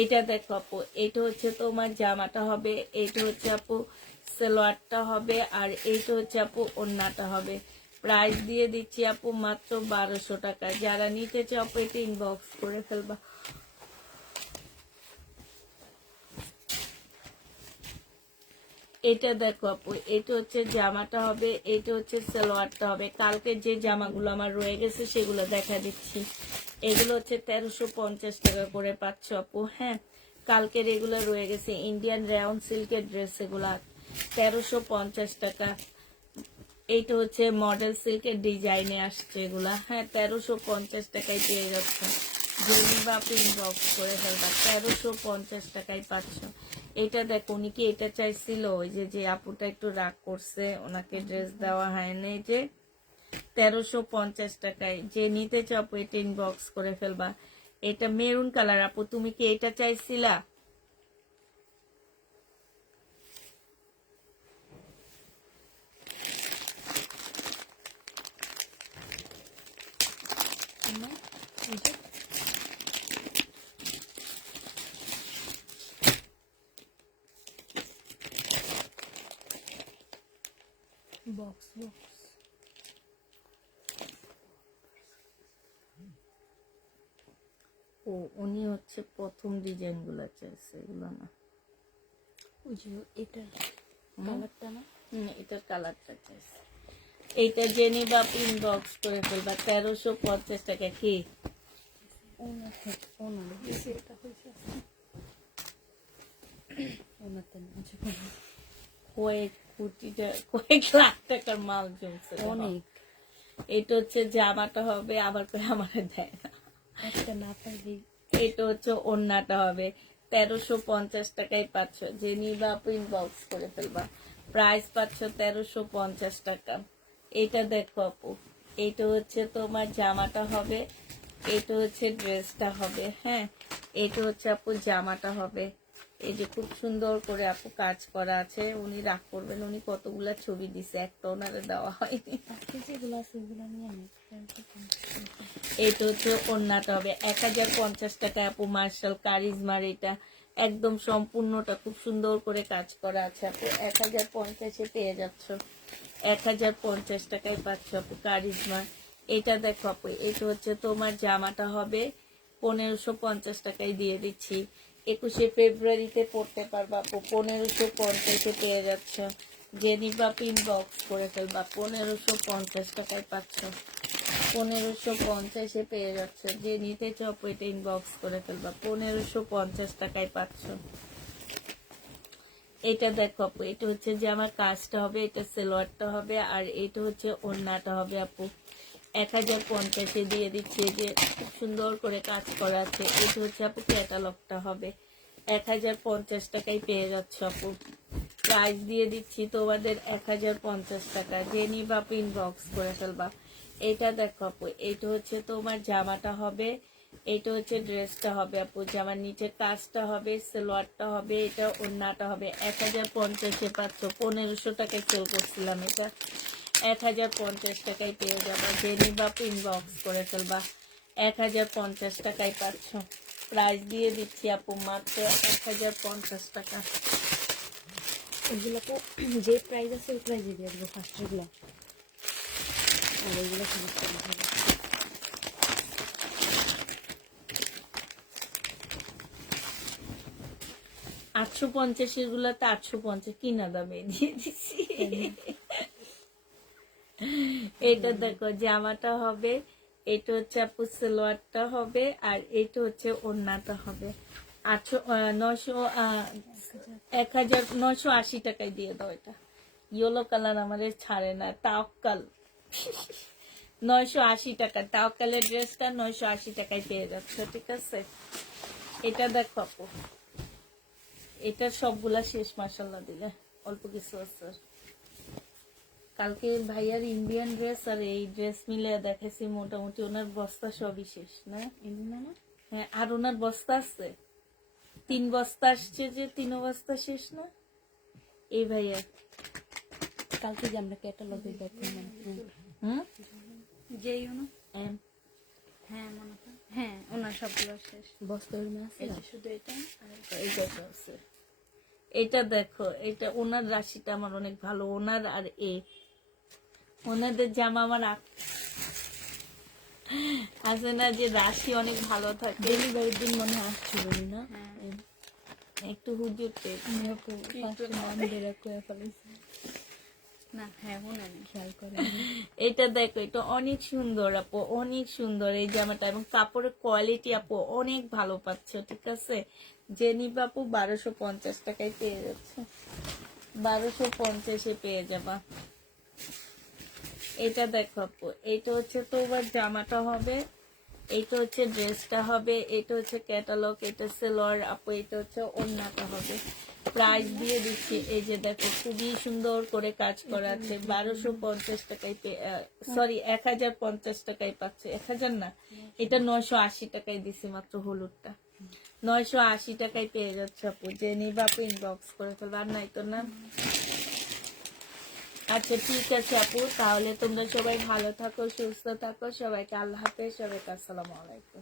এটা দেখো আপু, এটা হচ্ছে তোমার জামাটা হবে, এটা হচ্ছে আপু সালোয়ারটা হবে, আর এইটা হচ্ছে আপু ওড়নাটা হবে। প্রাইস দিয়ে দিচ্ছি আপু মাত্র 1200 টাকা। যারা নিতে চাও আপু এটা ইনবক্স করে ফেলবা। এটা দেখো আপু, এটা হচ্ছে জামাটা হবে, এটা হচ্ছে সালোয়ারটা হবে। কালকে যে জামাগুলো আমার রয়ে গেছে সেগুলো দেখা দিচ্ছি। এগুলো হচ্ছে 1350 টাকা করে পাচ্ছ আপু, হ্যাঁ কালকের এগুলো রয়ে গেছে ইন্ডিয়ান রেয়ন সিল্কের ড্রেস, এগুলা 1350 টাকা। এইটা হচ্ছে মডেল সিল্কের ডিজাইনে আসছে এগুলা, হ্যাঁ 1350 টাকায় পেয়ে যাচ্ছে। বা আপনি ইনবক্স করে ফেলবা। 1350 টাকায় পাচ্ছ। এটা দেখো, উনি কি এটা চাইছিল, ওই যে আপুটা একটু রাগ করছে, ওনাকে ড্রেস দেওয়া হয়নি, যে 1350 টাকায়। যে নিতে চাও আপু এটা ইনবক্স করে ফেলবা। এটা মেরুন কালার আপু, তুমি কি এটা চাইছিলা? বক্স বক্স ও উনি হচ্ছে প্রথম ডিজাইন গুলা চাইছে, এগুলো না। ওই যে এটা কালারটা না, এটার কালারটা চাইছে। এইটা জেনে বা ইনবক্স করে ফেলবা। 1350 টাকা। কি ওনা থেকে ওনা বেশি এটা হয়েছে ওনাতে আছে কয়েক লাখ টাকার মাল জমছে অনেক। এটা হচ্ছে জামাটা হবে, আবার করে আমার দেয় না। একটা না পাইলে এটা হচ্ছে ওড়নাটা হবে 1350 টাকায় পাচ্ছ, যে নিবা ইনবক্স করে ফেলবা। প্রাইস পাচ্ছ 1350 টাকা। এটা দেখো আপু, এটা হচ্ছে তোমার জামাটা হবে, এটা হচ্ছে ড্রেসটা হবে। হ্যাঁ, এটা হচ্ছে আপু জামাটা হবে। এই যে খুব সুন্দর করে আপু কাজ করা আছে। উনি রাগ করবেন, উনি কতগুলা ছবি দিছে, একটা ওনারে দেওয়া হয়নি। আজকে যেগুলো আছে ওগুলো নিয়ে নেই। এটা হচ্ছে ওড়নাটা হবে 1050 টাকা আপু। মার্শাল কারিজমার এটা একদম সম্পূর্ণটা খুব সুন্দর করে কাজ করা আছে আপু। 1050-এ পেয়ে যাচ্ছ, 1050 টাকায় পাচ্ছ আপু কারিজমা। এটা দেখো আপু, এটা হচ্ছে তোমার জামাটা হবে 1550 টাকায় দিয়ে দিচ্ছি। 21শে ফেব্রুয়ারিতে পড়তে পারবা আপু, 1550-এ পেয়ে যাচ্ছ। যে নিবা ইনবক্স করে ফেলবা, 1550 টাকায় পাচ্ছ। 1550-এ পেয়ে যাচ্ছে, যে নিতে চাও এটা ইনবক্স করে ফেলবা, 1550 টাকায় পাচ্ছ। এটা দেখো আপু, এটা হচ্ছে যে আমার কাজটা হবে, এটা সেলোয়ারটা হবে, আর এটা হচ্ছে ওড়নাটা হবে আপু। 1050-এ দিয়ে দিচ্ছে, যে খুব সুন্দর করে কাজ করা আছে। এটা হচ্ছে আপু ক্যাটালগটা হবে, 1050 টাকায় পেয়ে যাচ্ছ আপু। প্রাইস দিয়ে দিচ্ছি তোমাদের 1050 টাকা। যে নিবা ইনবক্স করে ফেলবা। এটা দেখো আপু, এটা হচ্ছে তোমার জামাটা হবে, এটা হচ্ছে ড্রেসটা হবে আপু। জামার নিচে কাজটা হবে, সালোয়ারটা হবে, এটা ওড়নাটা হবে। 1050-এ পাচ্ছ, 1500 টাকায় সেল করছিলাম, এটা 1050 টাকায় পেয়ে যাবা। যে নিবা ইনবক্স করে ফেলবা, 1050 টাকায় পাচ্ছ। প্রাইস দিয়ে দিচ্ছি আপু মাত্র 1050 টাকা। ওইগুলো তো যে প্রাইস আছে ওই প্রাইজে দিয়ে দেবো ফার্স্টেরগুলো, আর ওইগুলো সমস্ত হবে। 850 গুলোতে 850 কিনা দামে দিয়ে দিচ্ছি। এটা দেখো জামাটা হবে, এটা হচ্ছে আপু সালোয়ারটা হবে, আর এটা হচ্ছে ওড়নাটা হবে। 1980 টাকায় দিয়ে দাও। এটা ইয়েলো কালার আমাদের ছাড়ে না, তাওকাল। 980 টাকা তাওকালের ড্রেসটা 980 টাকায় পেয়ে যাচ্ছে, ঠিক আছে। এটা দেখো আপু, এটা সবগুলা শেষ মাসাল্লাহ দিলে, অল্প কিছু আছে। কালকে ভাইয়ার ইন্ডিয়ান ড্রেস আর এই ড্রেস মিলে দেখেছি, মোটামুটি ওনার বস্তা সবই শেষ না। এমনি না হ্যাঁ, আর ওনার বস্তা আছে 3 বস্তা আসছে, যে 3 বস্তা শেষ না এই ভাইয়ার। কালকে যে আমরা ক্যাটালগে দেখলাম হুম, যেই ওনা এম। হ্যাঁ মনে হয়, হ্যাঁ ওনার সবগুলো শেষ। বস্তা ওরমে আছে এই যে শুধু এটা আর এইটা তো আছে। এটা দেখো, এটা ওনার রাশিটা আমার অনেক ভালো। ওনার আর ওনাদের জামা আমার আছে না, যে রাশি অনেক ভালো থাকে। ডেলিভারির দিন মনে হয় আসছিল না। হ্যাঁ একটু হুজুর টাইপ। ফার্স্টে নাম ধরে কয়ে ফেলেছি, না, হ্যাঁ মনে নেই। খেয়াল করে এটা দেখো, এটা অনেক সুন্দর আপু, অনেক সুন্দর এই জামাটা, এবং কাপড়ের কোয়ালিটি আপু অনেক ভালো পাচ্ছ, ঠিক আছে। যে নিবা আপু 1250 টাকায় পেয়ে যাচ্ছে, 1250-এ পেয়ে যাবা। এটা দেখো আপু, এটা হচ্ছে তোমার জামাটা হবে, এইটা হচ্ছে ড্রেসটা হবে, এটা হচ্ছে ক্যাটালগ, এটা সেলোয়ার আপু, এটা হচ্ছে ওড়নাটা হবে। প্রাইস দিয়ে দিচ্ছি, এই যে দেখো খুবই সুন্দর করে কাজ করা আছে। 1250 টাকায়, সরি 1050 টাকায় পাচ্ছে। 1000 না, এটা 980 টাকায় দিছি মাত্র, হলুদটা 980 টাকায় পেয়ে যাচ্ছে আপু। যে নিবা আপু ইনবক্স করে ফেলবে, আর নাই তো না। আচ্ছা ঠিক আছে আপু, তাহলে তোমরা সবাই ভালো থাকো, সুস্থ থাকো। সবাইকে আল্লাহ হাফেজ, সবাইকে আসসালামু আলাইকুম।